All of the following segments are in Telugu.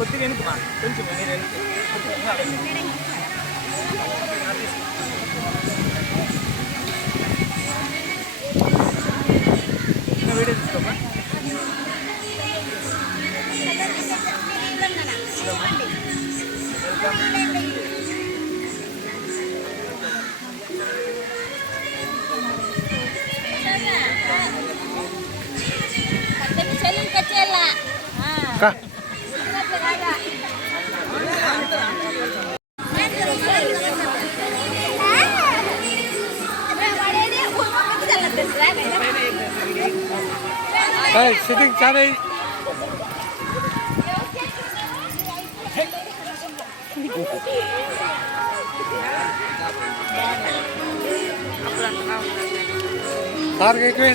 కొద్దిగా వెనుకమా కొంచెం మీరు వెనుక వీడియో తీసుకోమా. సిట్టింగ్ చాలా సార్ ఎక్కువ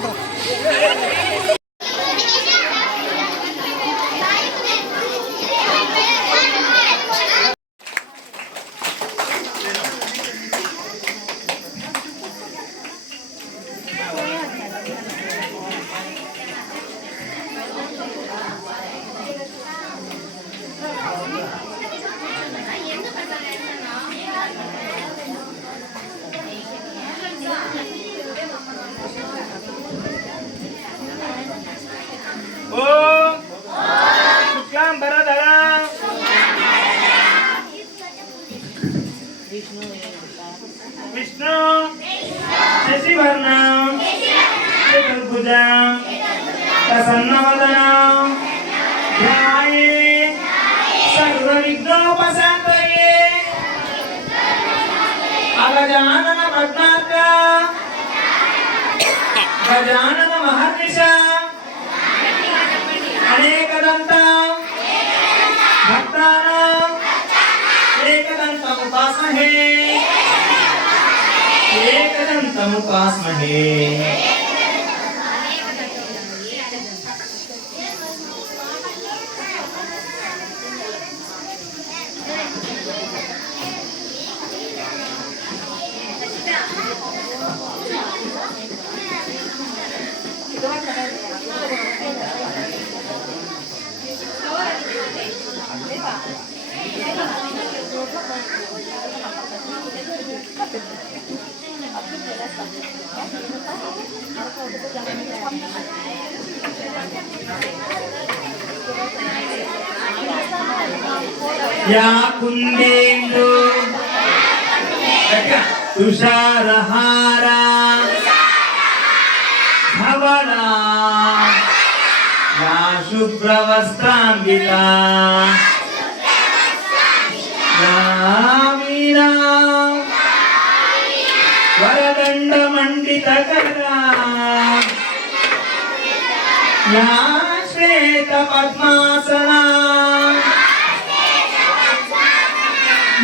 विष्णु शशिवर्णं चतुर्भुजं प्रसन्नवदनं ध्यायेत् सर्वविघ्नोपशान्तये अगजानन पद्मार्कं गजानन महर्निशम् अनेकदन्तं भक्तानां एकदन्तम् उपास्महे एकदन्तम् उपास्महे। या कुंदेन्दु तुषारहारा धवला या शुभ्रवस्त्रान्विता या वीरा वरदण्डमण्डितकरा या श्वेतपद्मासना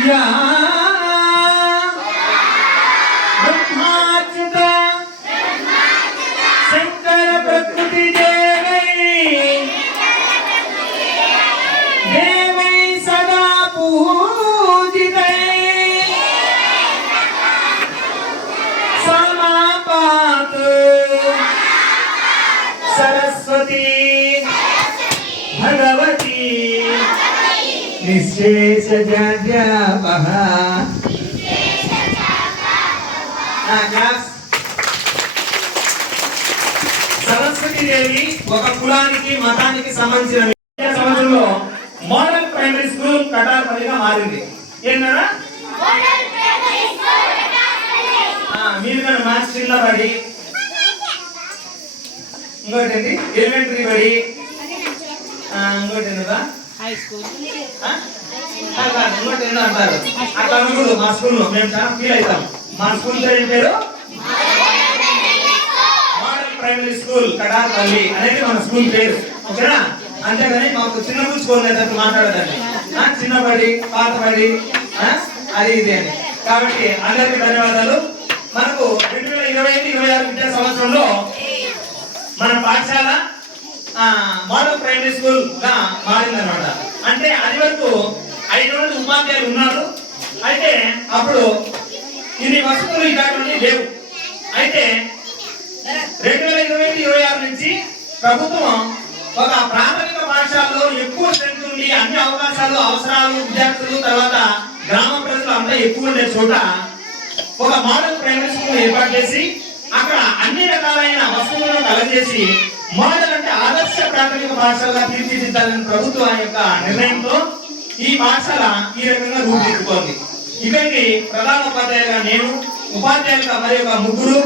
या ब्रह्माच्युता शंकर प्रकृति देवै सदा पूजितै समापातु सरस्वती भगवती निःशेष जड्यापः। సరస్వతి దేవి ఒక కులానికి మతానికి సంబంధించిన విద్యా సంవత్సరంలో మోడల్ ప్రైమరీ స్కూల్ కటార్పల్లిగా మారింది. ఏంటన్నా మీరు కానీ మ్యాథ్స్ చిల్ల బడి, ఇంకోటి ఏంటి ఎలిమెంటరీ బడి, ఇంకోటి ఏంటా హై స్కూల్, ఇంకోటి ఏంటో అంటారు. అట్లా అనకూడదు. మా స్కూల్లో మేము చాలా ఫీల్ అవుతాం. మా స్కూల్ పేరు మోడల్ ప్రైమరీ స్కూల్ కటార్పల్లి అనేది మన స్కూల్ పేరు. ఓకేనా? అంతేగాని మాకు చిన్న స్కూల్ లేదంటే మాట్లాడదండి. చిన్నబడి పాతబడి అది ఇది అని. కాబట్టి అందరికీ ధన్యవాదాలు. మనకు 2025-26 విద్యా సంవత్సరంలో మన పాఠశాల మోడల్ ప్రైమరీ స్కూల్ గా మారిందన్నమాట. అంటే అది వరకు 5 మంది ఉపాధ్యాయులు ఉన్నారు. అయితే అప్పుడు ఇన్ని వసతులు ఇలాంటివన్నీ లేవు. అయితే 2025-26 నుంచి ప్రభుత్వం ఒక ప్రాథమిక పాఠశాలలో ఎక్కువ స్ట్రెంత్ ఉండి అన్ని అవకాశాలు అవసరాలు విద్యార్థులు తర్వాత గ్రామ ప్రజలు అంతా ఎక్కువ ఉండే చోట ఒక మోడల్ ప్రైమరీ స్కూల్ ఏర్పాటు చేసి అక్కడ అన్ని రకాలైన వస్తువులను కలగజేసి మోడల్ అంటే ఆదర్శ ప్రాథమిక పాఠశాలగా తీర్చిదిద్దాలని ప్రభుత్వం యొక్క నిర్ణయంతో ఈ పాఠశాల ఈ రకంగా రూపుదిద్దుతోంది. ఇక్కడికి ప్రధాన ఉపాధ్యాయులుగా నేను, ఉపాధ్యాయులుగా మరి ఒక ముగ్గురు,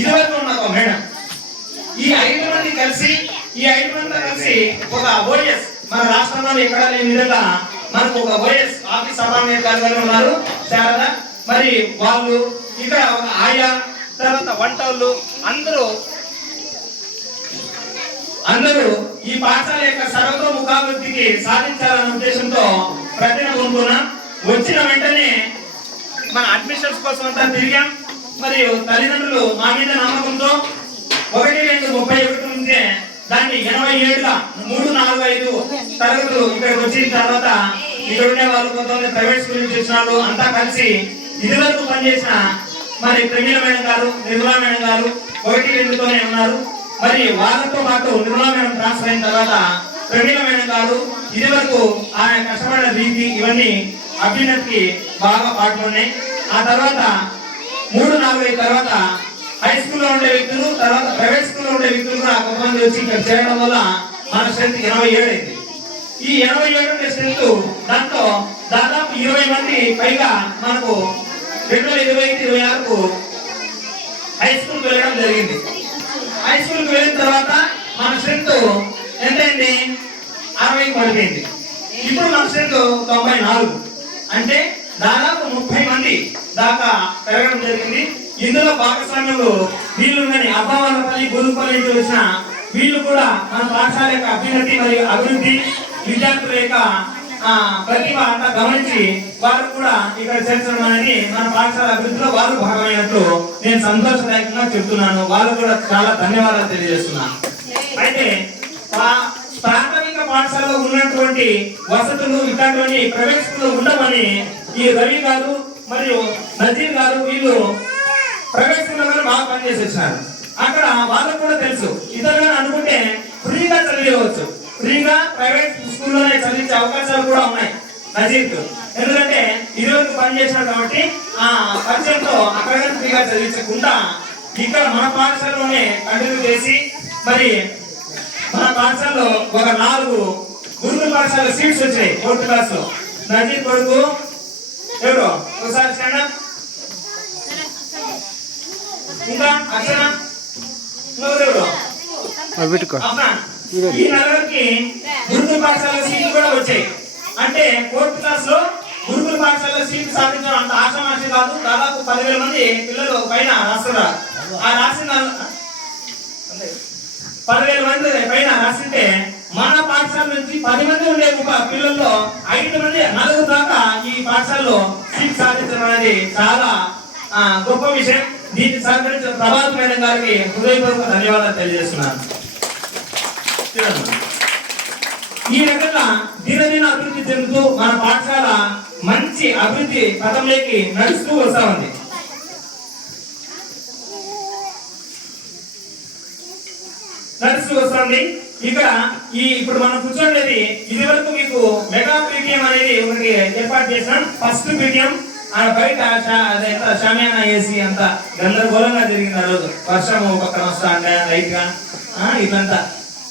ఇదివరకు ఉన్న ఒక మేడం, ఈ 5 మంది కలిసి ఒక ఓఎస్ మన రాష్ట్రంలో ఎక్కడ లేని విధంగా మనకు ఒక ఓఎస్ ఆఫీస్ సమన్వయకారులు ఉన్నారు శారద, మరి వాళ్ళు ఇక్కడ ఒక ఆయా తర్వాత వంటలు అందరూ ఈ పాఠశాల యొక్క సర్వతోముఖాభివృద్ధికి సాధించాలనే ఉద్దేశంతో ప్రతిన పొందుకున్నాం. వచ్చిన వెంటనే మన అడ్మిషన్స్ కోసం అంతా తిరిగాం. మరియు తల్లిదండ్రులు మా మీద నమ్మకంతో 1-2-31 ఉంటే దాన్ని 87గా 3-4-5 తరగతులు ఇక్కడికి వచ్చిన తర్వాత ఇక్కడ ఉండే వాళ్ళు కొంతమంది ప్రైవేట్ స్కూల్ నుంచి వచ్చిన వాళ్ళు అంతా కలిసి ఇదివరకు పనిచేసిన మరి ప్రమీల మేడం గారు, నిర్మలా మేడం గారు 1-2తోనే ఉన్నారు. మరి వాళ్ళతో పాటు నిర్మలా మేడం ట్రాన్స్ఫర్ అయిన తర్వాత ప్రమీల మేడం గారు ఇదివరకు ఆయన కష్టపడిన రీతి ఇవన్నీ అభ్యున్నతికి బాగా పాటున్నాయి. ఆ తర్వాత 3-4 తర్వాత హై స్కూల్లో ఉండే వ్యక్తులు తర్వాత ప్రైవేట్ స్కూల్లో ఉండే వ్యక్తులు కూడా కొంతమంది వచ్చి ఇక్కడ చేరడం వల్ల మన స్ట్రెంత్ 87 అయింది. ఈ 87 స్ట్రెంత్ దాంతో దాదాపు 20 మంది పైగా మనకు 2025-26కు హై స్కూల్కి వెళ్ళడం జరిగింది. హై స్కూల్కి వెళ్ళిన తర్వాత మన స్ట్రెంత్ ఎంతైంది? 60కి పడిపోయింది. ఇప్పుడు మన స్ట్రెంత్ 94, అంటే దాదాపు 30 మంది దాకా పెరగడం జరిగింది. ఇందులో భాగస్వామ్యంలో వీళ్ళుందని అబ్బావాళ్ళపల్లి, గురుపల్లి నుంచి వచ్చిన వీళ్ళు కూడా మన పాఠశాల యొక్క అభ్యున్నతి మరియు అభివృద్ధి, విద్యార్థుల యొక్క ప్రతిభ అంతా గమనించి వారు కూడా ఇక్కడ చేర్చడం అనేది మన పాఠశాల అభివృద్ధిలో వారు భాగమైనట్లు నేను సంతోషదాయకంగా చెప్తున్నాను. వాళ్ళు కూడా చాలా ధన్యవాదాలు తెలియజేస్తున్నాను. అయితే ప్రాథమిక పాఠశాలలో ఉన్నటువంటి వసతులు ఇట్లాంటివన్నీ ప్రైవేట్ స్కూల్లో ఉండవని ఈ రవి గారు మరియు నజీర్ గారు వీళ్ళు ప్రైవేట్ స్కూల్లో బాగా పనిచేసి వచ్చినారు. అక్కడ వాళ్ళకు కూడా తెలుసు ఇతరులు అనుకుంటే ఫ్రీగా చదివేయవచ్చు, ఫ్రీగా ప్రైవేట్ స్కూల్లోనే చదివించే అవకాశాలు కూడా ఉన్నాయి నజీర్కు. ఎందుకంటే ఇదివరకు పనిచేసినారు కాబట్టి ఆ పరిచయంతో అక్కడ ఫ్రీగా చదివించకుండా ఇక్కడ మన పాఠశాలలోనే కంటిన్యూ చేసి మరి మన పాఠశాలలో ఒక 4 గురుకుల పాఠశాల సీట్స్ వచ్చాయి 4th క్లాస్ లో. నజీర్ కొడుకు ఎవరు ఒకసారి స్టాండ్, ఇంకా అక్షర, ఎవరెవరు ఈ నలుగురికి గురుకుల పాఠశాల సీట్లు కూడా వచ్చాయి. అంటే 4th క్లాస్ లో గురుకుల పాఠశాల సీట్లు సాధించడం అంత ఆశామాషి కాదు. దాదాపు 10,000 మంది పిల్లలు పైన రాస్తున్నారు. ఆ రాసిన 10,000 మంది పైన రాసింటే మన పాఠశాల నుంచి 10 మంది ఉండే పిల్లల్లో 5 మంది 4 దాకా ఈ పాఠశాలలో సీట్ సాధించడం అనేది చాలా గొప్ప విషయం. దీనికి సహకరించిన ప్రభాత్ మేడం గారికి హృదయపూర్వక ధన్యవాదాలు తెలియజేస్తున్నాను. ఈ రకంగా దినదిన అభివృద్ధి చెందుతూ మన పాఠశాల మంచి అభివృద్ధి పథంలోకి నడుస్తూ వస్తా ఉంది. ఇక్కడ ఇప్పుడు మనం కూర్చోండి. ఇది వరకు మీకు మెగా పీటీఎం అనేది ఒకటి ఏర్పాటు చేసినాం. ఫస్ట్ పీటీఎం బయట షామియానా ఏసీ అంత గందరగోళంగా జరిగింది. ఆ రోజు వర్షం పక్కన వస్తా అంటే లైట్ గా ఇదంతా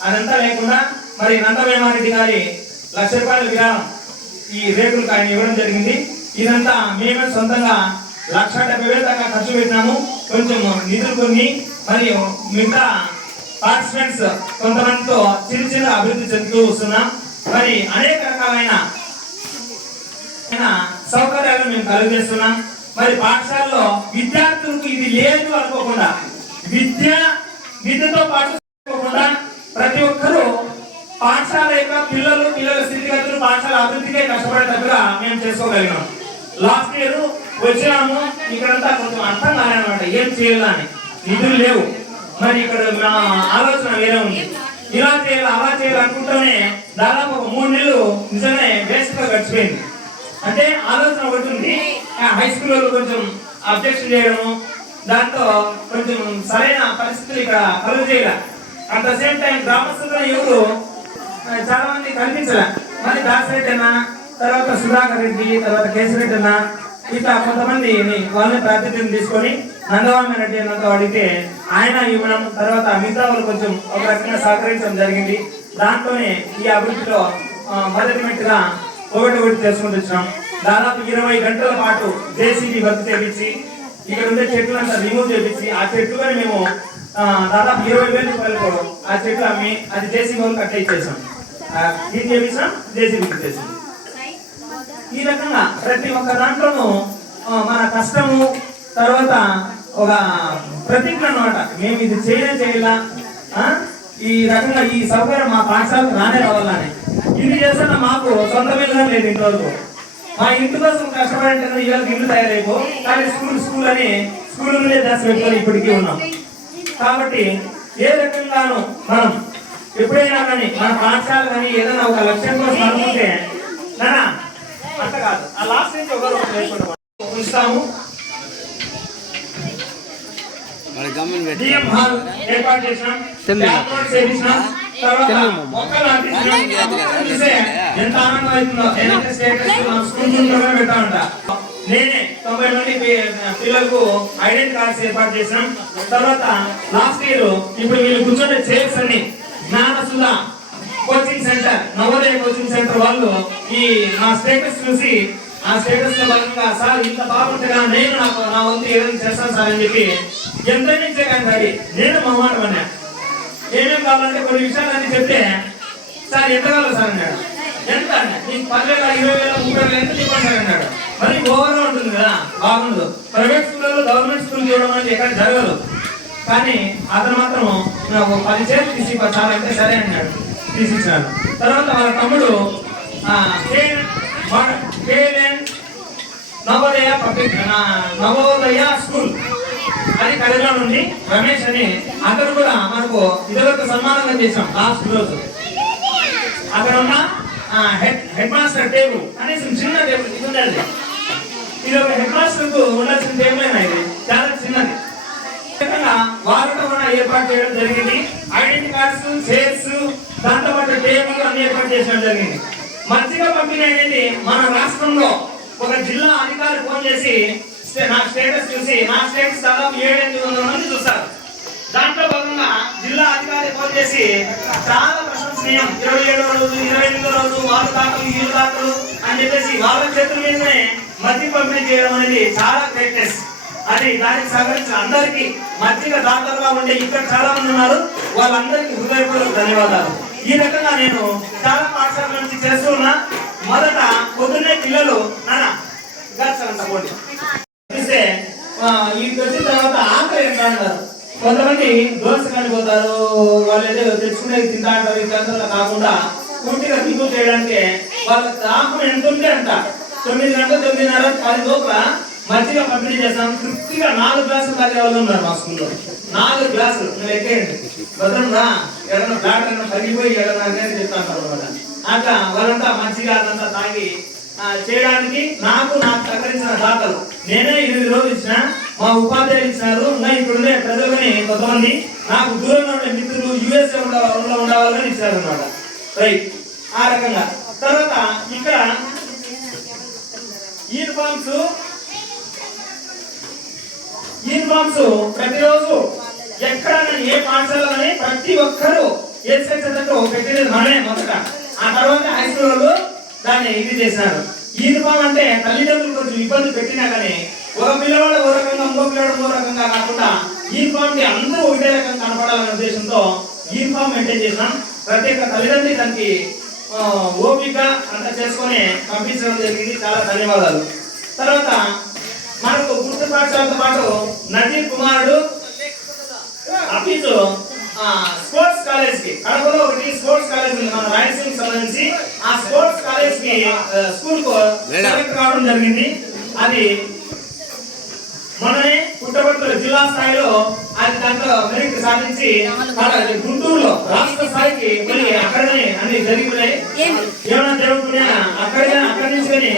అదంతా లేకుండా మరి నందవేమారెడ్డి గారి 1,00,000 రూపాయల విరాళం ఈ రేకులకు ఆయన ఇవ్వడం జరిగింది. ఇదంతా మేమే సొంతంగా 1,70,000 దాకా ఖర్చు పెట్టినాము. కొంచెం నిధులు కొన్ని మరియు మిగతా పార్టిసిపెంట్స్ కొంతమందితో చిన్న అభివృద్ధి చెందుతూ వస్తున్నాం. మరి అనేక రకాలైన సౌకర్యాలు మేము కలుగజేస్తున్నాం. మరి పాఠశాలలో విద్యార్థులకు ఇది లేదు అనుకోకుండా విద్యతో పాటు ప్రతి ఒక్కరూ పాఠశాల యొక్క పిల్లల స్థితిగతులు పాఠశాల అభివృద్ధికే కష్టపడేటట్టుగా మేము చేసుకోగలిగినాం. లాస్ట్ ఇయర్ వచ్చాము, ఇక్కడంతా కొంచెం అర్థం కాలేనమాట ఏం చేయాలని. నిధులు లేవు. మరి ఇక్కడ నా ఆలోచన వేరే ఉంది. ఇలా చేయాలి అలా చేయాలి అనుకుంటూనే దాదాపు ఒక 3 నెలలు నిజమే వేస్ట్ గా గడిచిపోయింది. అంటే ఆలోచన ఒకటి ఉంది, హై స్కూల్లో కొంచెం అబ్జెక్షన్ చేయడము, దాంతో కొంచెం సరైన పరిస్థితులు ఇక్కడ కలుగు చేయాలి. అట్ ద సేమ్ టైం గ్రామస్తులు ఎవరు చాలా మంది కనిపించలే. మళ్ళీ దాసిరెడ్డి అన్న, తర్వాత సుధాకర్ రెడ్డి, తర్వాత కేశరెడ్డి అన్న, ఇట్లా కొంతమంది వాళ్ళని ప్రాతినిధ్యం తీసుకొని నందవామి రెడ్డి అన్నతో అడిగితే ఆయన ఇవ్వడం, తర్వాత మిగతా వాళ్ళు కొంచెం ఒక రకంగా సహకరించడం జరిగింది. దాంట్లోనే ఈ అభివృద్ధిలో మొదటి మెట్టుగా ఒకటి తెలుసుకుంటూ వచ్చినాం. దాదాపు 20 గంటల పాటు జేసీబీ వర్క్ చేపించి ఇక్కడ ఉండే చెట్లంతా రిమూవ్ చేపించి ఆ చెట్లు కానీ మేము దాదాపు 20,000 రూపాయలకు ఆ చెట్లు అమ్మి అది జేసీబీ వాళ్ళు కట్ ఇచ్చేసాం. ఏం చేపించాం, జేసీబీ ఇచ్చేసాం. ఈ రకంగా ప్రతి ఒక్క దాంట్లోనూ మన కష్టము, తర్వాత ఒక ప్రతిజ్ఞ అన్నమాట, మేము ఇది చేయాలా, ఈ రకంగా ఈ సౌకర్యం మా పాఠశాలకు రానే రావాలని. ఇది చేస్తున్న మాకు సొంత మీదుగా లేదు ఇంతవరకు. మా ఇంటి కోసం కష్టపడే ఇవాళ ఇల్లు తయారైపో, కానీ స్కూల్ అని స్కూల్ నుండే దశ పెట్టుకొని ఇప్పటికీ ఉన్నాం. కాబట్టి ఏ రకంగానూ మనం ఎప్పుడైనా కానీ మన పాఠశాల కానీ ఏదైనా ఒక లక్ష్యం కోసం అనుకుంటే అంత కాదు, ఆ లాస్ట్ నుంచి ఒకరు ఇస్తాము. ఏర్పాటు చేసినాం, ఎంత ఆనందం అవుతుందో. పెడతా ఉంటా నేనే 90 మంది పిల్లలకు ఐడెంటి కార్డ్స్ ఏర్పాటు చేసినాం. తర్వాత లాస్ట్ ఇయర్ ఇప్పుడు వీళ్ళు కూర్చుంటే చైర్స్ అన్ని Gnanasudha coaching centre, Navodaya coaching centre వాళ్ళు ఈ నా స్టేటస్ చూసి ఆ స్టేటస్ లో భాగంగా సార్ ఇంత బాగుంటుందా, నేను నా వంతు ఏదైనా చేస్తాను సార్ అని చెప్పి ఎంత నుంచే కానీ సరే నేను మొహమాట అన్నా. ఏమేమి కావాలంటే కొన్ని విషయాలన్నీ చెప్తే సార్ ఎంత కావాలి సార్ అన్నాడు. ఎంత అన్నా నీకు 10,000, 20,000, 30,000 ఎంత చెప్పండి సార్ అన్నాడు. మరి ఓవర్గా ఉంటుంది కదా, బాగుండదు. ప్రైవేట్ స్కూల్లో గవర్నమెంట్ స్కూల్ చూడడం అంటే ఎక్కడ జరగదు. కానీ అతను మాత్రం నాకు 10 చేతులు తీసి చాలా అంటే సరే అన్నాడు, తీసిచ్చాడు. తర్వాత వాళ్ళ తమ్ముడు నవోదయ స్కూల్ అది కడలో నుండి రమేష్ అని అతను కూడా మనకు ఇదివరకు సన్మానం చేశాం లాస్ట్ రోజు. అక్కడ ఉన్న హెడ్ మాస్టర్ టేబుల్ అనేసి చిన్న టేబుల్ ఉండేది. ఇది ఒక హెడ్ మాస్టర్ కు ఉండాల్సిన టేబుల్ అయినా ఇది చాలా చిన్నది. వారితో కూడా ఏర్పాటు చేయడం జరిగింది. ఐడెంటి కార్డ్స్, చైర్స్, దాంతో పాటు టేబుల్ అన్ని ఏర్పాటు చేయడం జరిగింది. మజ్జిగ పంపిణీ అనేది మన రాష్ట్రంలో ఒక జిల్లా అధికారి ఫోన్ చేసి నా స్టేటస్ చూసి నా స్టేటస్ దాదాపు 700-800 మంది చూస్తారు. దాంట్లో భాగంగా జిల్లా అధికారి ఫోన్ చేసి చాలా ప్రశంసనీయం, 27వ రోజు 28వ రోజు వాళ్ళ దాఖలు వీళ్ళ దాఖలు అని చెప్పేసి వాళ్ళ చేతుల మీదనే మజ్జిగ పంపిణీ చేయడం అనేది చాలా గ్రేట్నెస్. అది దానికి సహకరించిన అందరికీ మజ్జిగ దాతలుగా ఉండే ఇక్కడ చాలా మంది ఉన్నారు, వాళ్ళందరికీ హృదయపూర్వక ధన్యవాదాలు. ఈ రకంగా నేను చాలా పాఠశాల నుంచి చేస్తూ ఉన్నా. మొదట పొద్దున్నే పిల్లలు చూస్తే వీటికి వచ్చిన తర్వాత ఆకలి ఎంత అంటారు. కొంతమంది దోశ కండిపోతారు, వాళ్ళు ఏదో తెచ్చుకునేది తింటా అంటారు. ఇట్లా కాకుండా పూర్తిగా దిగులు చేయడానికి వాళ్ళ దాహం ఎంత ఉంటే అంట 9 గంటల 9:30, 10 లోపల మజ్జిగ పంపిణీ చేస్తాం. తృప్తిగా 4 గ్లాసులు తాగే వాళ్ళు ఉన్నారు మా స్కూల్లో. 4 గ్లాసులు నువ్వు ఎక్కేయండి, భద్రంగా ఏదైనా బ్లాడ్ అన్నా తగ్గిపోయి ఏదైనా చెప్తాను అనమాట. అట్లా వాళ్ళంతా మంచిగా అదంతా తాగి చేయడానికి నాకు సహకరించిన దాతలు నేనే 8 రోజులు ఇచ్చిన, మా ఉపాధ్యాయులు ఇచ్చినారు. ఇంకా ఇప్పుడుండే ప్రజలని కొంతమంది నాకు దూరంగా ఉండే మిత్రులు USA ఉండేవాళ్ళని ఇచ్చారు అనమాట. రైట్, ఆ రకంగా. తర్వాత ఇక్కడ యూనిఫామ్స్ ప్రతిరోజు ఎక్కడ ఏ పాఠశాలని ప్రతి ఒక్కరు పెట్టినది మనమే మొదట. ఆ తర్వాత హై స్కూల్ వాళ్ళు దాన్ని ఇది చేసినారు. యూనిఫామ్ అంటే తల్లిదండ్రులు కొంచెం ఇబ్బంది పెట్టినా కానీ ఒక పిల్లవాడు ఒక రకంగా ఇంకో పిల్లవాడు ఇంకో రకంగా కాకుండా యూనిఫామ్ కి అందరూ ఒకటే రకంగా కనపడాలనే ఉద్దేశంతో యూనిఫామ్ మెయింటైన్ చేసినాం. ప్రతి ఒక్క తల్లిదండ్రి దానికి ఓపిక అంతా చేసుకొని పంపించడం జరిగింది. చాలా ధన్యవాదాలు. తర్వాత మనకు గుర్తు పాఠశాలతో పాటు నజీర్ కుమారుడు అఫీసు స్పోర్ట్స్ కాలేజ్ కి కడపలో ఒకటి స్పోర్ట్స్ కాలేజ్ ఉంది మన రాయలసీమకి సంబంధించి. ఆ స్పోర్ట్స్ కాలేజ్ కి స్కూల్ కు సెలెక్ట్ కావడం జరిగింది. అది మొన్ననే పుట్టపర్తి జిల్లా స్థాయిలో అది దాంట్లో మెరిట్ సాధించి గుంటూరులో రాష్ట్ర స్థాయికి మళ్ళీ అక్కడనే అన్ని జరిగిపోయాయి. ఏమైనా జరుగుతున్నాయా అక్కడి నుంచి కానీ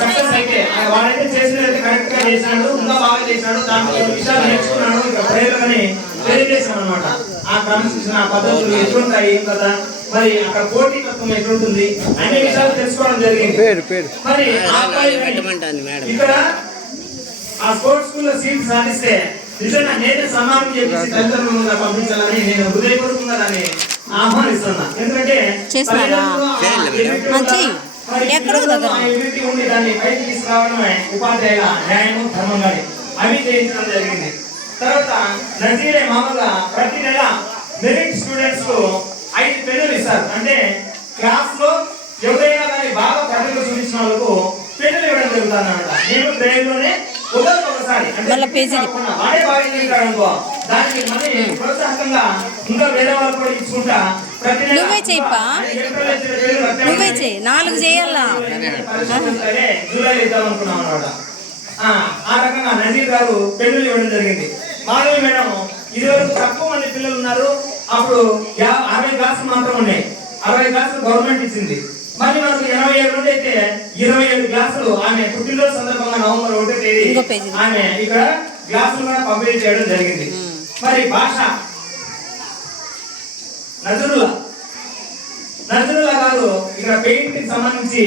సక్సెస్ అయితే వాడైతే చేసినది కరెక్ట్ గా చేసినాడు, ఇంకా బాగా చేసినాడు. దాంట్లో విషయాలు నేర్చుకున్నాడు, ఇక ప్రయోగాన్ని తెలియజేశాను అనమాట. ఆ క్రమశిక్షణ ఆ పద్ధతులు ఎట్లుంటాయి కదా, మరి అక్కడ పోటీతత్వం ఎట్లుంటుంది అన్ని విషయాలు తెలుసుకోవడం జరిగింది. మరి ఇక్కడ ఆ స్పోర్ట్స్ స్కూల్లో సీట్ సాధిస్తే నిజంగా నేనే సమానం చెప్పేసి తల్లిదండ్రులుగా పంపించాలని నేను హృదయపూర్వకంగా దాన్ని ఆహ్వానిస్తున్నా. ఎందుకంటే ఉండి దాన్ని పైకి తీసుకురావడమే ఉపాధ్యాయుల న్యాయము ధర్మంగానే అవి చేయించడం జరిగింది. తర్వాత నజీరే మామూలుగా ప్రతి నెల మెరిట్ స్టూడెంట్స్ కు 5 పెన్నులు ఇస్తారు. అంటే క్లాస్ లో ఎవరైనా కానీ బాగా ప్రతిభ చూపించిన వాళ్ళకు పెన్నులు ఇవ్వడం జరుగుతుంది అన్నమాట. నేను గ్రేడ్ లోనే ఒకసారి వాడే బాగా చేస్తాడు అనుకో, దానికి మళ్ళీ ప్రోత్సాహకంగా ఇంకా వేరే వాళ్ళు కూడా ఇచ్చుకుంటా ప్రతి నెల జూలై ఇద్దాం అనుకున్నాం అనమాట. ఆ రకంగా నజీర్ గారు పెన్నులు ఇవ్వడం జరిగింది. మాధవి మేడం ఇదివరకు తక్కువ మంది పిల్లలు ఉన్నారు, అప్పుడు 60 క్లాసులు మాత్రం ఉన్నాయి. 60 క్లాసులు గవర్నమెంట్ ఇచ్చింది. మరి మనకు 87 నుండి అయితే 27 క్లాసులు ఆమె పుట్టినరోజు సందర్భంగా నవంబర్ 1వ తేదీ ఆమె ఇక్కడ క్లాసులు కూడా పంపిణీ చేయడం జరిగింది. మరి భాష నజరుల్లా గారు ఇక్కడ పెయింట్ కి సంబంధించి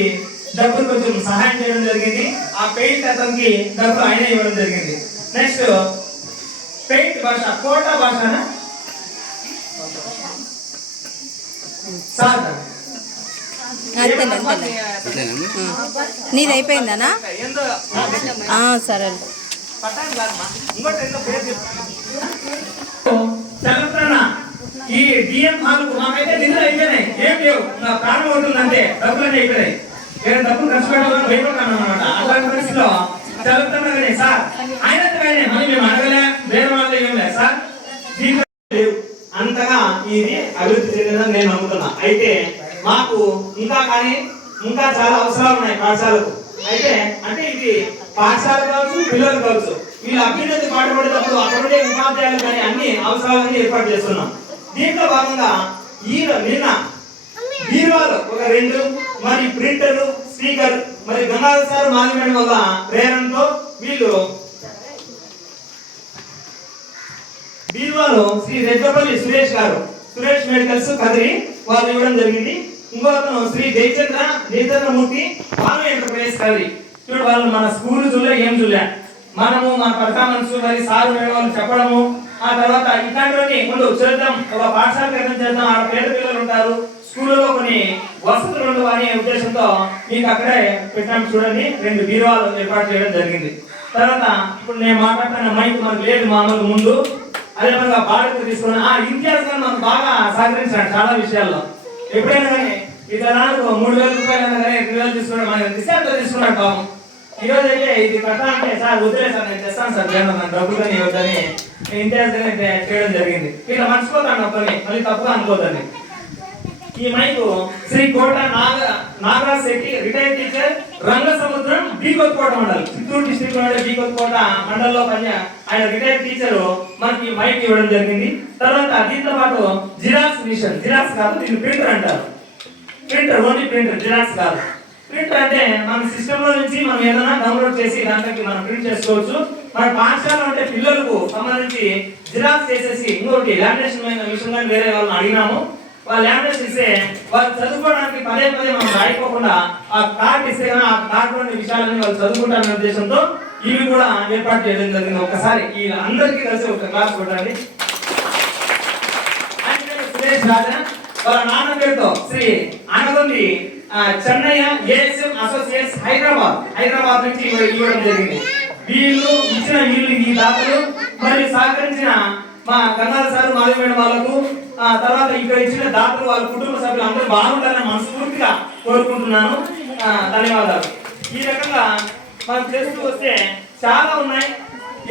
డబ్బులు కొంచెం సహాయం చేయడం జరిగింది. ఆ పెయింట్ అతనికి డబ్బులు ఆయన ఇవ్వడం జరిగింది. నెక్స్ట్ పెయింట్ భాష కోటా భాషనా సార్ నీది అయిపోయిందనా? సరే. ఈ డిఎం హాల్ మాకైతే నిధులు అయిపోయినాయి, ఏం లేవు. ప్రాణం ఉంటుందంటే డబ్బులన్నీ అయిపోయినాయి. డబ్బులు ఖర్చు పెట్టాలని భయపడతాను అనమాట. అలాంటి పరిస్థితిలో చదువుతున్నానే సార్ ఆయన మళ్ళీ మేము అడగలే, వేరే వాళ్ళు ఏం లేదు సార్, అంతగా ఇది అభివృద్ధి చెందిందని నేను నమ్ముతున్నా. అయితే మాకు ఇంకా చాలా అవసరాలు ఉన్నాయి పాఠశాలకు. అయితే అంటే ఇది పాఠశాల కావచ్చు, పిల్లలు కావచ్చు, వీళ్ళు అభ్యున్నతి పాటుపడేటప్పుడు అక్కడే ఉపాధ్యాయులు కానీ అన్ని అవసరాలన్నీ ఏర్పాటు చేస్తున్నాం. దీంట్లో భాగంగా నిన్న బీరువాలో ఒక 2 మరి ప్రింటరు, స్పీకర్, మరి గంగాధర్ సార్ మాధవి వల్ల ప్రేరణతో వీళ్ళు బీరువాలో శ్రీ రెడ్డపల్లి సురేష్ మెడికల్స్ కదిరి వాళ్ళు ఇవ్వడం జరిగింది. ఇంకొకను శ్రీ జయచంద్రమూర్తి వాళ్ళు ఎంటర్ప్రైజ్ కదిరి. చూడు వాళ్ళు మన స్కూల్ చూలే ఏం చూలే, మనము మన పర్ఫార్మెన్స్ మరి సార్ మేడం వాళ్ళు చెప్పడము, ఆ తర్వాత ఇట్లాంటివన్నీ ముందు చేద్దాం, ఒక పాఠశాల ప్రయత్నం చేద్దాం. ఆ పేద పిల్లలు ఉంటారు, స్కూల్లో కొన్ని వసతులు ఉండవు అనే ఉద్దేశంతో మీకు అక్కడే పెట్టాము. చూడండి 2 బీరువాలు ఏర్పాటు చేయడం జరిగింది. తర్వాత ఇప్పుడు నేను మాట్లాడుతున్న మైక్ మనకు లేదు మామూలు ముందు, అదే విధంగా బాధ్యత తీసుకున్న ఇంతియాజ్ గారు మనకు బాగా సహకరించాడు చాలా విషయాల్లో. ఎప్పుడైనా కానీ ఇట్లా నాకు 3000 రూపాయలు అయినా కానీ 2000 తీసుకున్నాడు, మనకి డిస్కౌంట్ తీసుకున్నాడు పాపం. ఈరోజు అయితే ఇది కట్టా అంటే సార్ వదిలే సార్ నేను తెస్తాను సార్ నాకు డబ్బులు కానీ ఇవ్వద్దని ఇంతియాజ్ చేయడం జరిగింది. ఇట్లా మర్చిపోతాను ఒకరిని, మళ్ళీ తప్పుగా అనుకోద్దని. ఈ మైకు శ్రీ కోట నాగరాజ్ శెట్టి రిటైర్డ్ టీచర్, రంగసముద్రం బీకొత్కోట మండలం, చిత్తూరు డిస్ట్రిక్ట్ లో బీకొత్కోట మండలంలో ఆయన రిటైర్డ్ టీచర్ మనకి మైక్ ఇవ్వడం జరిగింది. తర్వాత దీంతో పాటు జిరాక్స్ మిషన్, జిరాక్స్ కాదు దీన్ని ప్రింటర్ అంటారు, ప్రింటర్ ఓన్లీ ప్రింటర్, జిరాక్స్ కాదు. ప్రింటర్ అంటే మన సిస్టమ్ లో నుంచి మనం ఏదైనా డౌన్లోడ్ చేసి దాంట్లోకి మనం ప్రింట్ చేసుకోవచ్చు. మన పాఠశాల అంటే పిల్లలకు సంబంధించి జిరాక్స్ చేసేసి ఇంకోటి లామినేషన్ మిషన్ కానీ వేరే వాళ్ళని అడిగినాము, వాళ్ళు లామినేషన్ ఇస్తే వాళ్ళు చదువుకోవడానికి పదే మనం రాయిపోకుండా ఆ కార్డు ఇస్తే కానీ ఆ కార్డులోని విషయాలన్నీ వాళ్ళు చదువుకుంటారనే ఉద్దేశంతో ఇవి కూడా ఏర్పాటు చేయడం జరిగింది. ఒకసారి ఈ అందరికీ కలిసి ఒక క్లాస్ కొట్టండి. సురేష్ రాజా వాళ్ళ నాన్న పేరుతో శ్రీ అనగొంది చెన్నయ్య ఏఎస్ఎం అసోసియేట్స్ హైదరాబాద్ నుంచి ఇవ్వడం జరిగింది. వీళ్ళు ఇచ్చిన ఈ దాతలు మరియు సహకరించిన మా గంగాధర్ సార్ మాధవి మేడం వాళ్ళకు, తర్వాత ఇక్కడ ఇచ్చిన దాతలు వాళ్ళ కుటుంబ సభ్యులు అందరూ బాగుంటారని మనస్ఫూర్తిగా కోరుకుంటున్నాను. ధన్యవాదాలు. ఈ రకంగా మనం చేస్తూ వస్తే చాలా ఉన్నాయి,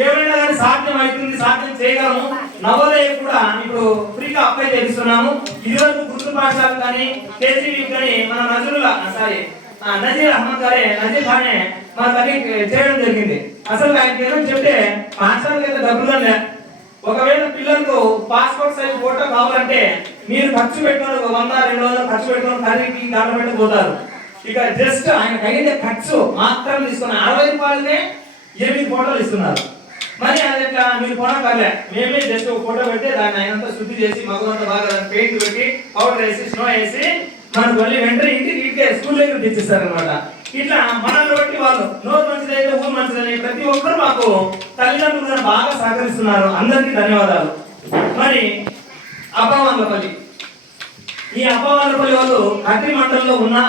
ఏమైనా కానీ సాధ్యం అవుతుంది, సాధ్యం చేయగలము. నవోదయ కూడా ఇప్పుడు ఫ్రీగా అప్లై చేస్తున్నాము. ఇదివరకు గుర్తు పాఠశాల కానీ కేజీవీ కానీ మన నజీర్ అహ్మద్ గారే నజీర్ ఖానే మన తల్లి చేయడం జరిగింది. అసలు ఆయనకి ఏమని చెప్తే పాఠశాలకి అయితే డబ్బులు లే, ఒకవేళ పిల్లలకు పాస్పోర్ట్ సైజ్ ఫోటో కావాలంటే మీరు ఖర్చు పెట్టుకుని 100-200 ఖర్చు పెట్టుకుని ఖరీదుకి దాంట్లో పెట్టిపోతారు. ఇక జస్ట్ ఆయన అయ్యే ఖర్చు మాత్రం తీసుకుని 60 రూపాయలనే 8 ఫోటోలు ఇస్తున్నారు. మరి అది ఎట్లా మీరు కొనక్కర్లే, మేమే జస్ట్ ఒక ఫోటో పెట్టి దాన్ని అయినంత శుద్ధి చేసి మగవంతా బాగా పెయింట్ పెట్టి పౌడర్ వేసి స్నో వేసి మనకు మళ్ళీ వెంటనే ఇంటికి స్కూల్ దగ్గర తెచ్చిస్తారు అనమాట. ఇట్లా మనల్ని బట్టి వాళ్ళు నోరు మంచిదైతే ఊరు మంచిదని ప్రతి ఒక్కరు మాకు తల్లిదండ్రులు బాగా సహకరిస్తున్నారు. అందరికీ ధన్యవాదాలు. మరి అప్పవాళ్ళపల్లి, ఈ అప్పవాళ్ళపల్లి వాళ్ళు కత్తి మండలంలో ఉన్న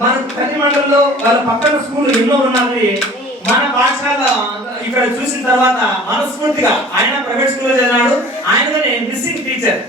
మన కత్తి మండలంలో వాళ్ళ పక్కన స్కూల్ ఎన్నో ఉన్నాయి. మన పాఠశాల ఇక్కడ చూసిన తర్వాత మనస్ఫూర్తిగా ఆయన ప్రైవేట్ స్కూల్లో చదివాడు, ఆయనగానే మిస్సింగ్ టీచర్.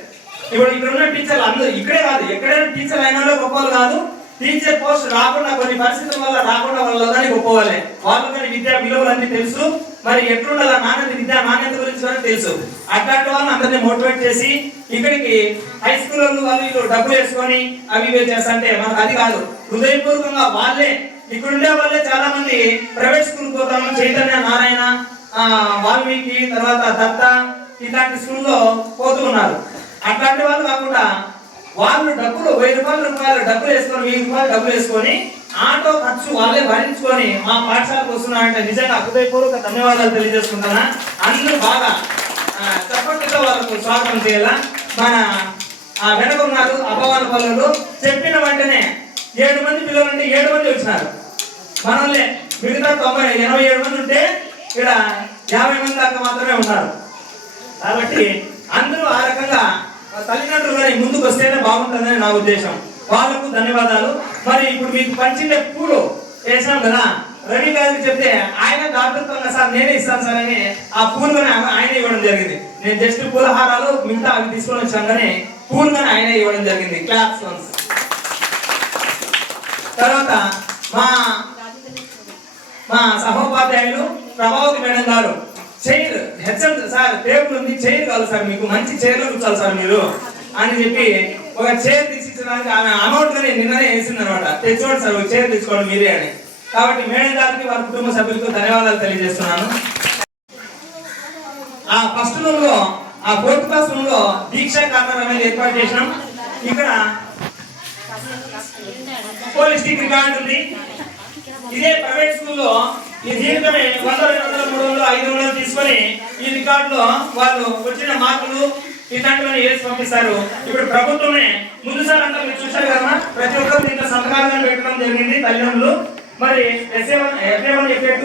ఇప్పుడు ఇక్కడ ఉన్న టీచర్లు అందరూ ఇక్కడే కాదు, ఎక్కడైనా టీచర్ అయినా గొప్పలు కాదు. టీచర్ పోస్ట్ రాకుండా కొన్ని పరిస్థితుల వల్ల రాకుండా వాళ్ళు కానీ గొప్పవాళ్ళే. వాళ్ళు కానీ విద్యా విలువలన్నీ తెలుసు, మరి ఎట్లుండాల నాణ్యత విద్యా నాణ్యత గురించి కానీ తెలుసు. అట్లాంటి వాళ్ళని అందరినీ మోటివేట్ చేసి ఇక్కడికి హై స్కూల్ వాళ్ళు డబ్బులు వేసుకొని అవి ఇవే చేస్తుంటే మనకు అది కాదు. హృదయపూర్వకంగా వాళ్ళే ఇక్కడ ఉండే వాళ్ళే చాలా మంది ప్రైవేట్ స్కూల్ పోతాము, చైతన్య నారాయణ, వాల్మీకి, తర్వాత దత్త ఇట్లాంటి స్కూల్లో పోతూ ఉన్నారు. అట్లాంటి వాళ్ళు కాకుండా వాళ్ళు డబ్బులు 1000 రూపాయలు డబ్బులు వేసుకొని 1000 రూపాయలు డబ్బులు వేసుకొని ఆటో ఖర్చు వాళ్ళే భరించుకొని మా పాఠశాలకు వస్తున్నారంటే నిజంగా హృదయపూర్వక ధన్యవాదాలు తెలియజేసుకుంటున్నా. అందరూ బాగా తప్పకుండా వాళ్ళకు స్వాగతం చేయాలా. మన వెనక ఉన్నారు అపవాళ్ళ పల్లెలు. చెప్పిన వెంటనే 7 మంది పిల్లలు అంటే 7 మంది వచ్చినారు మనల్ని. మిగతా 87 మంది ఉంటే ఇక్కడ 50 మంది దాకా మాత్రమే ఉన్నారు. కాబట్టి అందరూ ఆ రకంగా తల్లిదండ్రులు ముందుకు వస్తేనే బాగుంటుందని నా ఉద్దేశం. వాళ్ళకు ధన్యవాదాలు. మరి ఇప్పుడు మీకు పంచిండే పూలు వేసాం కదా, రవి గారికి చెప్తే ఆయన దాతృత్వంగా సార్ నేనే ఇస్తాను సార్ అని ఆ పూలు ఆయన ఇవ్వడం జరిగింది. నేను జస్ట్ పూలహారాలు మిగతా అవి తీసుకొని వచ్చాను కానీ పూలు కానీ ఆయన ఇవ్వడం జరిగింది. Claps once. తర్వాత మా సహోపాధ్యాయులు ప్రభావతి మేడం గారు చైర్ హెచ్ఎం సార్ టేబుల్ ఉంది, చైర్ కావాలి సార్, మీకు మంచి చైర్లో కూర్చోవాలి సార్ మీరు అని చెప్పి ఒక చైర్ తీసిచ్చడానికి ఆమె అమౌంట్ కానీ నిన్ననే వేసింది అనమాట. తెచ్చుకోండి సార్ ఒక చైర్ తెచ్చుకోండి మీరే అని. కాబట్టి మేడం గారికి వారి కుటుంబ సభ్యులకు ధన్యవాదాలు తెలియజేస్తున్నాను. ఆ ఫస్ట్ రూమ్ లో ఆ 4th క్లాస్ రూమ్ లో దీక్షా కార్నర్ అనేది ఏర్పాటు చేసినాం. ఇక్కడ పోలీస్ రికార్డు ఉంది. ఇదే ప్రైవేట్ స్కూల్లో ఈ జీవితమే 100, 200, 300, 500 తీసుకొని ఈ రికార్డులో వాళ్ళు వచ్చిన మార్కులు ఇలాంటివన్నీ వేసి పంపిస్తారు. ఇప్పుడు ప్రభుత్వమే ముందుసారి అంతా మీరు చూశారు కదా, ప్రతి ఒక్కరు దీంట్లో సంతకాలను పెట్టడం జరిగింది తల్లిదండ్రులు. మరి SA1, FA1, FA2,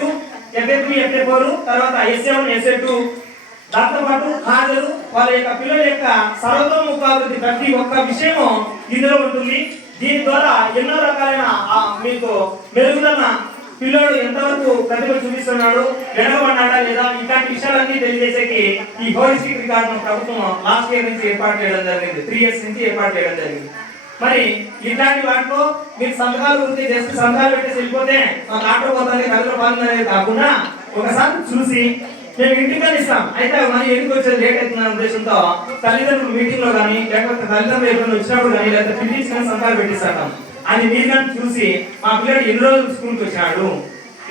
FA3, FA4, తర్వాత SA1, SA2 దాంతో పాటు హాజరు వాళ్ళ యొక్క పిల్లల యొక్క సర్వతోముఖాభివృద్ధి ప్రతి ఒక్క విషయము ఇందులో ఉంటుంది. దీని ద్వారా ఎన్నో రకాలైన మీకు మెరుగుదల, పిల్లోడు ఎంతవరకు ప్రతిభ చూపిస్తున్నాడు, వెనకబడ్డాడా లేదా, ఇలాంటి విషయాలన్నీ తెలియజేసేకి ఈ హోలిస్టిక్ రికార్డును ప్రభుత్వం లాస్ట్ ఇయర్ నుంచి ఏర్పాటు చేయడం జరిగింది. 3 years నుంచి ఏర్పాటు చేయడం జరిగింది. మరి ఇట్లాంటి వాటిలో మీరు సంతకాలు ఉంటే జస్ట్ సంతకాలు పెట్టేసి వెళ్ళిపోతే మాకు ఆటో పోతానికి కథలో పాల్గొనేది కాకుండా ఒకసారి చూసి మేము ఇంటికి ఇస్తాం. అయితే మరి ఎందుకు వచ్చేది లేట్ అవుతున్న ఉద్దేశంతో తల్లిదండ్రులు మీటింగ్ లో కానీ లేకపోతే తల్లిదండ్రులు ఎప్పుడైనా వచ్చినప్పుడు కానీ లేకపోతే పిలిపించి కానీ సంతకాలు పెట్టిస్తాం. అది మీరు కానీ చూసి మా పిల్లడు ఎన్ని రోజులు స్కూల్కి వచ్చాడు,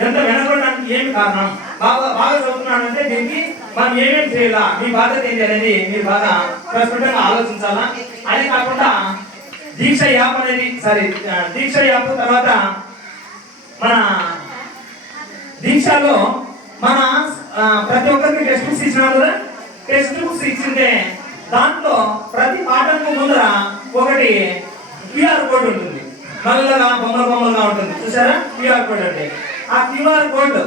ఎంత వెనకడానికి ఏమి కారణం, బాగా చదువుతున్నాడు అంటే దీనికి మనం ఏమేమి చేయాలా, మీ బాధ్యత ఏంటి అనేది మీరు బాగా ప్రస్ఫుటంగా ఆలోచించాలా. అది కాకుండా దీక్ష యాప్ అనేది దీక్ష యాప్ తర్వాత మన దీక్షలో మన ప్రతి ఒక్కరికి టెక్స్ట్ బుక్స్ ఇచ్చినాం కదా. టెక్స్ట్ బుక్స్ ఇచ్చింటే దాంట్లో ప్రతి పాఠంకు ముందర ఒకటి QR కోడ్ ఉంటుంది, నల్లగా బొమ్మలుగా ఉంటుంది చూసారా. QR కోడ్ అంటే ఆ QR కోడ్,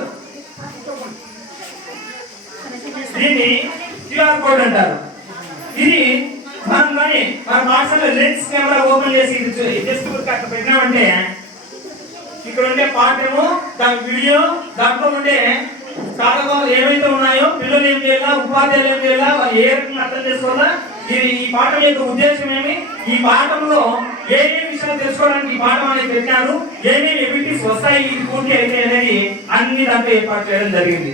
దీన్ని QR కోడ్ అంటారు. ఇది మనం కానీ మన పాఠశాల లెన్స్ కెమెరా ఓపెన్ చేసి టెక్స్ట్ బుక్ అక్కడ పెట్టినామంటే ఇక్కడ ఉండే పాఠము, దాని వీడియో, దాంట్లో ఉండే కాలభాగాలు ఏవైతే ఉన్నాయో, పిల్లలు ఏం చేయాలా, ఉపాధ్యాయులు ఏం చేయాలా, వాళ్ళు ఏ రకంగా అర్థం చేసుకోవాలా, ఈ పాఠం యొక్క ఉద్దేశం ఏమి, ఈ పాఠంలో ఏమేమి విషయాలు తెలుసుకోవడానికి ఈ పాఠం అనేది పెట్టారు, ఏమేమి ఎబిలిటీస్ వస్తాయి ఇది పూర్తి అయితే అనేది అన్ని దాంట్లో ఏర్పాటు చేయడం జరిగింది.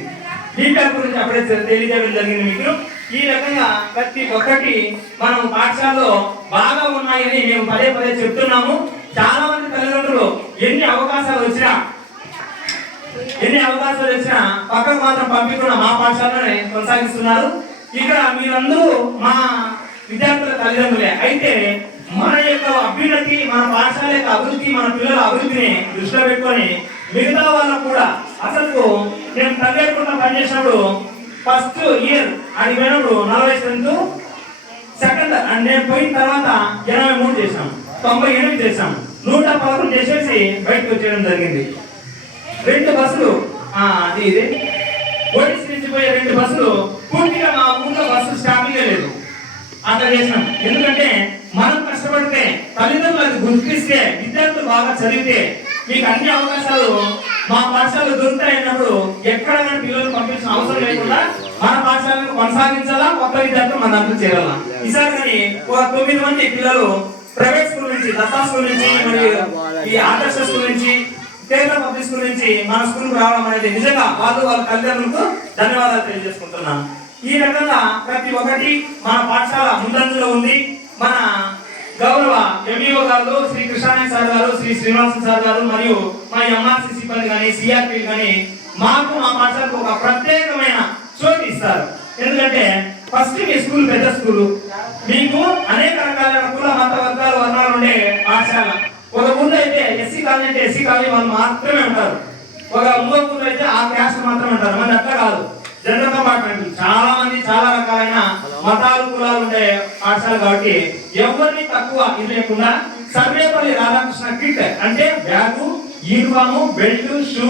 డీటెయిల్ గురించి అప్పుడే తెలియజేయడం జరిగింది మీకు. ఈ రకంగా ప్రతి ఒక్కటి మనం పాఠశాలలో బాగా ఉన్నాయని మేము పదే చెప్తున్నాము. చాలా మంది తల్లిదండ్రులు ఎన్ని అవకాశాలు వచ్చినా పక్కకు మాత్రం పంపించకుండా మా పాఠశాలనే కొనసాగిస్తున్నారు. ఇక్కడ మీరందరూ మా విద్యార్థుల తల్లిదండ్రులే. అయితే మన యొక్క అభ్యున్నతి, మన పాఠశాల యొక్క అభివృద్ధి, మన పిల్లల అభివృద్ధిని దృష్టిలో పెట్టుకొని మిగతా వాళ్ళకు కూడా అసలు నేను తగ్గకుండా పనిచేసినప్పుడు ఫస్ట్ ఇయర్ అది పోయినప్పుడు 40 స్ట్రెంత్, సెకండ్ అండ్ నేను పోయిన తర్వాత 83 చేసాం, 98 చేసాం, 111 చేసేసి బయటకు వచ్చేయడం జరిగింది. 2 బస్సులు అది ఇది ఓడిసి నుంచి పోయే 2 బస్సులు పూర్తిగా మా ఊళ్ళో బస్సు స్టాపింగ్ లేదు. అట్లా చేసినాం. ఎందుకంటే మనం కష్టపడితే, తల్లిదండ్రులకు గుర్తిస్తే, విద్యార్థులు బాగా చదివితే మీకు అన్ని అవకాశాలు మా పాఠశాలలో దొరుకుతాయన్నప్పుడు ఎక్కడ పిల్లలు పంపించిన అవసరం లేకుండా మన పాఠశాలను కొనసాగించాలా, కొత్త విద్యార్థులు మన దాంట్లో చేరాలా. ఈసారి కానీ ఒక 9 మంది పిల్లలు ప్రైవేట్ స్కూల్ నుంచి, దత్తా స్కూల్ నుంచి, మరియు ఈ ఆదర్శ స్కూల్ నుంచి, కేరళ పబ్లిక్ స్కూల్ నుంచి మన స్కూల్ రావడం అనేది నిజంగా వాళ్ళ తల్లిదండ్రులకు ధన్యవాదాలు తెలియజేసుకుంటున్నాను. ఈ రకంగా ప్రతి ఒక్కటి మన పాఠశాల ముందంజలో ఉంది. మన గౌరవ ఎంఈఓ గారు శ్రీ కృష్ణారాయణ సార్ గారు, శ్రీ శ్రీనివాసన్ సార్ గారు, మరియు మా ఎంఆర్సీ సిబ్బంది కానీ, సిఆర్పీ కానీ మాకు మా పాఠశాలకు ఒక ప్రత్యేకమైన చోటు ఇస్తారు. ఎందుకంటే ఫస్ట్ మీ స్కూల్ పెద్ద స్కూలు, మీకు అనేక రకాలైన కుల మత వర్గాలు వర్ణాలు ఉండే పాఠశాల. ఒక ఊళ్ళో అయితే ఎస్సీ కాలనీ అంటే ఎస్సీ కాలనీ వాళ్ళు మాత్రమే ఉంటారు, ఒక ఇంకో ఊళ్ళో అయితే ఆ క్యాస్ట్ మాత్రమే ఉంటారు. మన అట్లా కాదు, జనరల్ కంపార్ట్మెంట్ చాలా మంది చాలా రకాలైన మతాలు కులాలు ఉండే పాఠశాల కాబట్టి ఎవరిని తక్కువ ఇది లేకుండా సర్వేపల్లి రాధాకృష్ణ కిట్ అంటే bag, uniform, belt, shoe,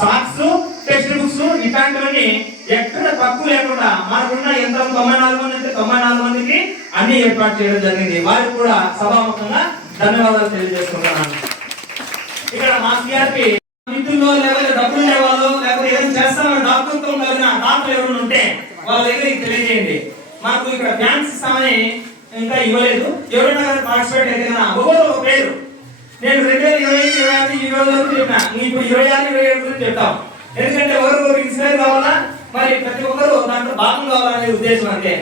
socks, text books ఇట్లాంటివన్నీ ఎక్కడ తక్కువ లేకుండా మనకున్న ఎంత 94 మంది అంటే 94 మందికి అన్ని ఏర్పాటు చేయడం జరిగింది. వారికి కూడా సభాముఖంగా ధన్యవాదాలు తెలియజేసుకుంటున్నాను. ఇక్కడ మా సిఆర్పి మిత్రులు లేకపోతే డబ్బులు లేవాలో లేకపోతే ఏదైనా చేస్తామని డాక్టర్తో కలిగిన డాక్టర్ ఎవరు ఉంటే వాళ్ళ దగ్గర తెలియజేయండి. మాకు ఇక్కడ బ్యాంక్స్ ఇస్తామని ఇంకా ఇవ్వలేదు. ఎవరైనా పార్టిసిపేట్ అయితే కన్నా ఒక్కొక్క పేరు నేను 2025, 26, 20 వరకు చెప్పిన, ఇప్పుడు 26, 27 గురించి చెప్తాం. ఎందుకంటే ఎవరు ఇన్స్పైర్ కావాలా, మరి ప్రతి ఒక్కరు దాంట్లో భాగం కావాలనే ఉద్దేశం. అంటే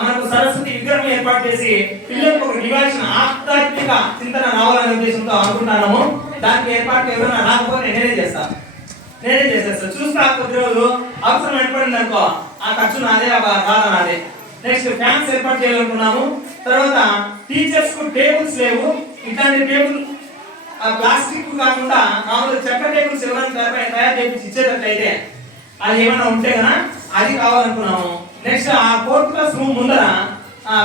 మనకు సరస్వతి విగ్రహం ఏర్పాటు చేసి పిల్లలకు ఒక డివైషన్ ఆధ్యాత్మిక చింతన రావాలనే ఉద్దేశంతో అనుకుంటున్నాము. దానికి ఏర్పాటు ఎవరైనా రాకపోతే నేనే చేసేస్తాను. చూస్తా కొద్ది రోజులు అవసరం ఏర్పడింది అనుకో, ఆ ఖర్చు నాదే, ఆ బాధ నాదే. నెక్స్ట్ ఫ్యాన్స్ ఏర్పాటు చేయాలనుకున్నాము. తర్వాత టీచర్స్ కు టేబుల్స్ లేవు, ఇట్లాంటి టేబుల్ ప్లాస్టిక్ కాకుండా మామూలు చెక్క టేబుల్స్ ఎవరైనా తయారు చేసి ఇచ్చేటట్లయితే అది ఏమైనా ఉంటే కదా అది కావాలనుకున్నాము. నెక్స్ట్ ఆ 4th క్లాస్ రూమ్ ముందర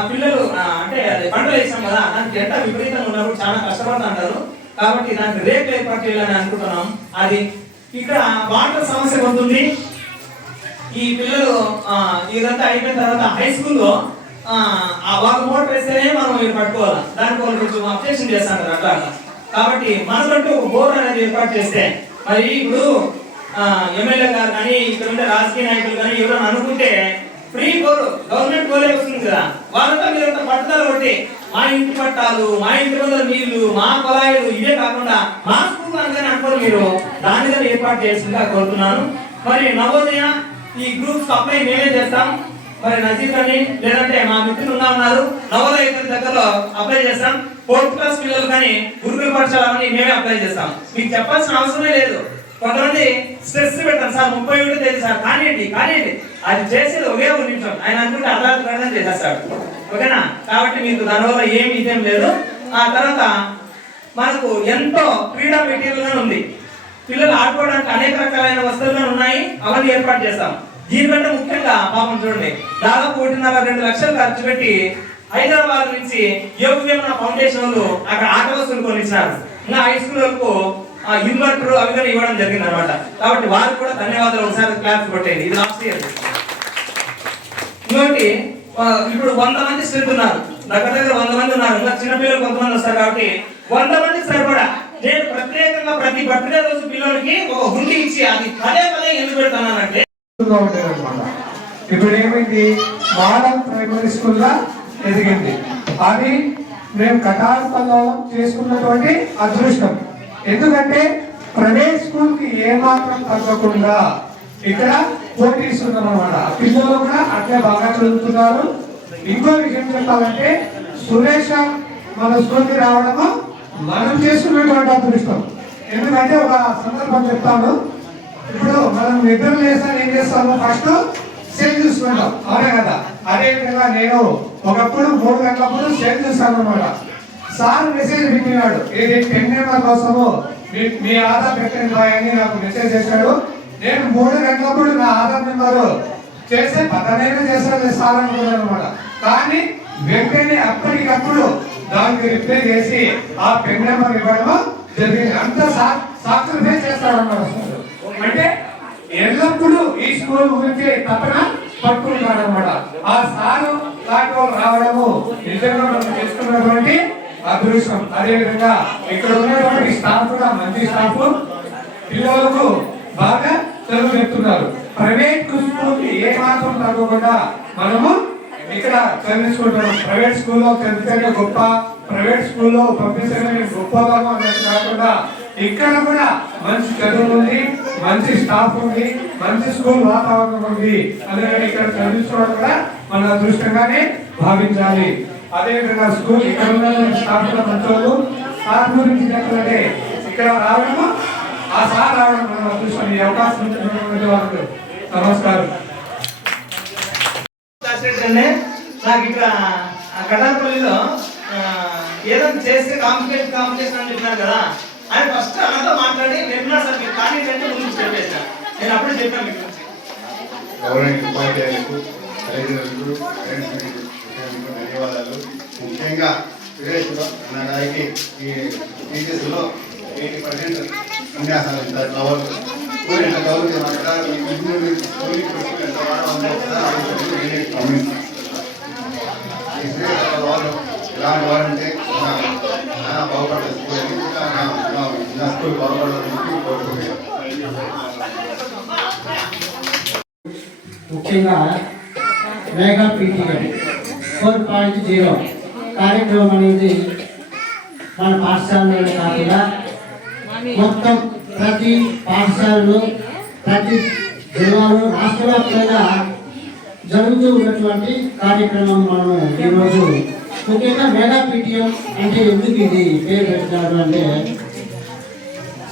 పిల్లలు అంటే పంటలు వేసాం కదా, దానికి ఎంత విపరీతంగా ఉన్నారు, చాలా కష్టపడుతుంటారు. కాబట్టి దానికి రేట్లు ఏర్పాటు చేయాలని అనుకుంటున్నాం. అది ఇక్కడ వాటర్ సమస్య ఉంటుంది. ఈ పిల్లలు ఇదంతా అయిపోయిన తర్వాత హై స్కూల్లో వాళ్ళ మోటార్ వేస్తేనే మనం పట్టుకోవాలి, దానికి వాళ్ళు కొంచెం అబ్జెక్షన్ చేస్తాను అట్లా. కాబట్టి మనకంటూ ఒక బోర్ అనేది ఏర్పాటు చేస్తే, మరి ఇప్పుడు ఎమ్మెల్యే గారు కానీ ఇక్కడ ఉండే రాజకీయ నాయకులు కానీ ఎవరైనా అనుకుంటే ఫ్రీ బోర్ గవర్నమెంట్ బోరే వస్తుంది కదా, వాళ్ళతో మీరంతా పట్టుదల కొట్టి మా ఇంటి పట్టాలు, మా ఇంటి ముందర నీళ్లు, మా పొలాయిలు ఇవే కాకుండా మా స్కూల్ అనుకుని అనుకోరు, మీరు దాని మీద ఏర్పాటు చేసిందిగా కోరుతున్నాను. మరి నవోదయ ఈ గ్రూప్స్ అప్లై మేమే చేస్తాం. మరి నజీర్ అని లేదంటే మా మిత్రులు ఉన్నారు నవోదయ దగ్గరలో అప్లై చేస్తాం. 4th క్లాస్ పిల్లలు కానీ గురుకుల పాఠశాలని మేమే అప్లై చేస్తాం. మీకు చెప్పాల్సిన అవసరమే లేదు. కొంతమంది స్ట్రెస్ పెడతాను, సార్ 31 తేదీ సార్ కానివ్వండి అది చేసేది ఒకే 1 నిమిషం, ఆయన అనుకుంటే అర్థం చేసేస్తాడు. ఓకేనా? కాబట్టి మీకు దానివల్ల ఏమి ఇదేం లేదు. ఆ తర్వాత మనకు ఎంతో క్రీడా మెటీరియల్ ఉంది, పిల్లలు ఆడుకోవడానికి అనేక రకాలైన వస్తువులు ఉన్నాయి, అవన్నీ ఏర్పాటు చేస్తాం. దీనికంటే ముఖ్యంగా పాపం చూడండి, దాదాపు 1.5-2 లక్షలు ఖర్చు పెట్టి హైదరాబాద్ నుంచి యోగవేమన ఫౌండేషన్ వాళ్ళు అక్కడ ఆట వస్తువులు కొనిచ్చినారు. ఇంకా హై స్కూల్ వరకు ఇన్వర్టర్ అవి కూడా ఇవ్వడం జరిగింది అనమాట. కాబట్టి వారికి కూడా ధన్యవాదాలు. ఒకసారి క్లాస్ కొట్టేది. ఇది లాస్ట్ ఇయర్. ఇంకోటి ఇప్పుడు 100 మంది స్ట్రెంత్ ఉన్నారు, దగ్గర 100 మంది ఉన్నారు. ఇంకా చిన్నపిల్లలు కొంతమంది వస్తారు కాబట్టి 100 మందికి సరిపడా నేను ప్రత్యేకంగా ప్రతి బర్త్డే రోజు పిల్లలకి ఒక హుండీ ఇచ్చి అది పదే ఎందుకు పెడతానంటే ఇప్పుడు ఏమైంది, మోడల్ ప్రైమరీ స్కూల్ లా ఎదిగింది. అది మేము కటార్పల్లో చేసుకున్నటువంటి అదృష్టం. ఎందుకంటే ప్రైవేట్ స్కూల్ కి ఏమాత్రం తగ్గకుండా ఇక్కడ పోటీ ఇస్తున్నారన్నమాట. పిల్లలు కూడా అట్లే బాగా చదువుతున్నారు. ఇంకో విషయం చెప్పాలంటే సురేష్ మన స్కూల్ కి రావడము మనం చేసుకున్నటువంటి అదృష్టం. ఎందుకంటే ఒక సందర్భం చెప్తాను. ఇప్పుడు మనం నిద్ర లేసాను ఏం చేస్తాము, ఫస్ట్ సెల్ చూసుకుంటాం, అవునే కదా. అదే విధంగా నేను ఒకప్పుడు 3 గంటలప్పుడు సెల్ చూస్తాను అనమాట. సార్ మెసేజ్ పెట్టినాడు, ఇది 10 నెంబర్ కోసము మీ ఆధార్ పెట్టండి అని నాకు మెసేజ్ చేశాడు. నేను 3 గంటలప్పుడు నా ఆధార్ నెంబరు చేసే పదనైనా చేస్తారు సార్ అనుకున్నారు అనమాట. కానీ వెంటనే అప్పటికప్పుడు దానికి రిప్లై చేసి ఆ పెన్ నెంబర్ ఇవ్వడం జరిగింది. అంత సాక్రిఫైస్ చేస్తారన్నమాట. అంటే ఎల్లప్పుడూ ఈ స్కూల్ గురించి తప్పన పట్టుకుంటారు అనమాట. ఆ సారు లాంటి వాళ్ళు రావడము నిజంగా మనం చేసుకున్నటువంటి అదృష్టం. అదేవిధంగా ఇక్కడ ఉన్నటువంటి స్టాఫ్ కూడా మంచి స్టాఫ్, పిల్లలకు బాగా చదువు చెప్తున్నారు. ప్రైవేట్ స్కూల్కి ఏ మాత్రం తగ్గకుండా మనము ఇక్కడ చదివించుకుంటున్నాం. ప్రైవేట్ స్కూల్లో చదివితే గొప్ప, ప్రైవేట్ స్కూల్లో పంపించడం గొప్పగా అన్నట్టు కాకుండా ఇక్కడ కూడా మంచి చదువు ఉంది, మంచి స్టాఫ్ ఉంది, మంచి స్కూల్ వాతావరణం ఉంది. అందుకని ఇక్కడ చదివించుకోవడం కూడా మన అదృష్టంగానే భావించాలి. అదేవిధంగా స్కూల్ ఇక్కడ ఉన్న స్టాఫ్ మంచోళ్ళు. సార్ గురించి చెప్పాలంటే ఇక్కడ రావడము, ఆ సార్ రావడం మన అదృష్టం. ఈ అవకాశం ఇచ్చినటువంటి వాళ్ళకు నమస్కారం. నాకు ఇక్కడ కటారపల్లిలో ఏదైనా చేస్తే కాంపిటేషన్ అని చెప్పినారు కదా, అని ఫస్ట్ నాతో మాట్లాడి నిర్మలా సార్ మీరు కానీ అంటే ముందు చెప్పేసా. నేను అప్పుడే చెప్పాను మీకు ధన్యవాదాలు. ముఖ్యంగా నా గారికి ఈ టీచర్స్లో 80% విన్యాసాలు ఇస్తారు. కవర్ వాళ్ళు ఇలాంటి వారంటే బాగుపడే స్కూల్ నా స్కూల్ బాగుపడాలని కోరుకుంటున్నాను. ముఖ్యంగా మెగా పీటీఎం 4.0 కార్యక్రమం అనేది మన పాఠశాలలో కాకుండా మొత్తం ప్రతి పాఠశాలలో, ప్రతి జిల్లాలో, రాష్ట్ర వ్యాప్తంగా జరుగుతూ ఉన్నటువంటి కార్యక్రమం మనము ఈరోజు ముఖ్యంగా మెగా పీటీఎం అంటే ఎందుకు ఇది పేరు పెట్టినారు అంటే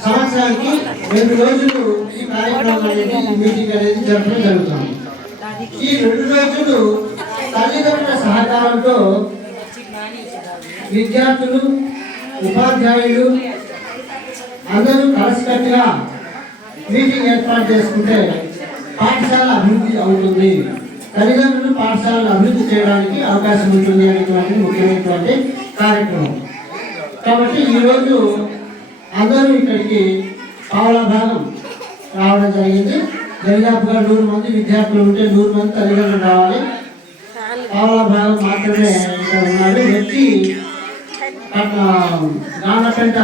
సంవత్సరానికి 2 రోజులు ఈ కార్యక్రమం అనేది, మీటింగ్ అనేది జరపడం జరుగుతుంది. ఈ 2 రోజులు తల్లిదండ్రుల సహకారంతో విద్యార్థులు, ఉపాధ్యాయులు అందరూ కలిసికట్టుగా మీటింగ్ ఏర్పాటు చేసుకుంటే పాఠశాల అభివృద్ధి అవుతుంది, తల్లిదండ్రులు పాఠశాలను అభివృద్ధి చేయడానికి అవకాశం ఉంటుంది అనేటువంటి ముఖ్యమైనటువంటి కార్యక్రమం. కాబట్టి ఈరోజు అందరూ ఇక్కడికి పావుల భాగం రావడం జరిగింది. దాదాపుగా 100 మంది విద్యార్థులు ఉంటే 100 మంది తల్లిదండ్రులు రావాలి. పావుల భాగం మాత్రమే ఇక్కడ ఉన్నారు. వ్యక్తి గానపేట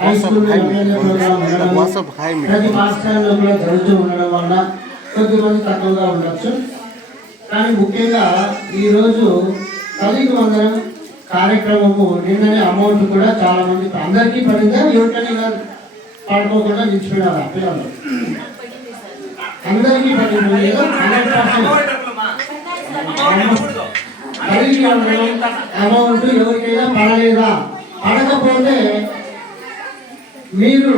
హై స్కూల్ ప్రోగ్రాం ఉండడం, ప్రతి పాఠశాలలో కూడా జరుగుతూ ఉండడం వల్ల కొద్దిమంది తక్కువగా ఉండొచ్చు. కానీ ముఖ్యంగా ఈరోజు తల్లికి వందనం కార్యక్రమము నిన్ననే అమౌంట్ కూడా చాలా మంది అందరికీ పడిందా, ఎవరికైనా పడుకోకుండా నిలిచిపోయినారా పిల్లలు? అందరికీ పడింది. 100% తల్లికి వందనం అమౌంట్ ఎవరికైనా పడలేదా? పడకపోతే మీరు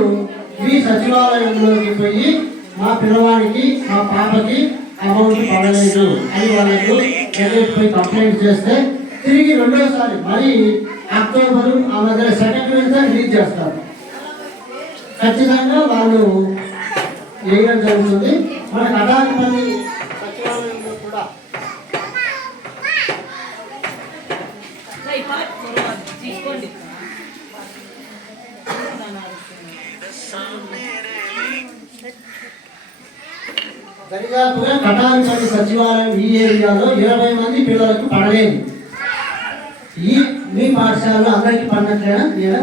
మీ సచివాలయంలోకి పోయి మా పిల్లవాడికి, మా పాపకి అమౌంట్ పడలేదు అని వాళ్ళకు పోయి కంప్లైంట్ చేస్తే తిరిగి 2వసారి మరి అక్టోబర్ ఆ మధ్య 2nd విడత రిలీజ్ చేస్తారు. ఖచ్చితంగా వాళ్ళు వేయడం జరుగుతుంది. మన కటారపల్లి సచివాలయంలో కూడా దరిదాపుగా కటారపల్లి సచివాలయం ఈ ఏరియాలో 20 మంది పిల్లలకు పడలేదు. మీ పాఠశాలలో అందరికీ పడినట్లేనా?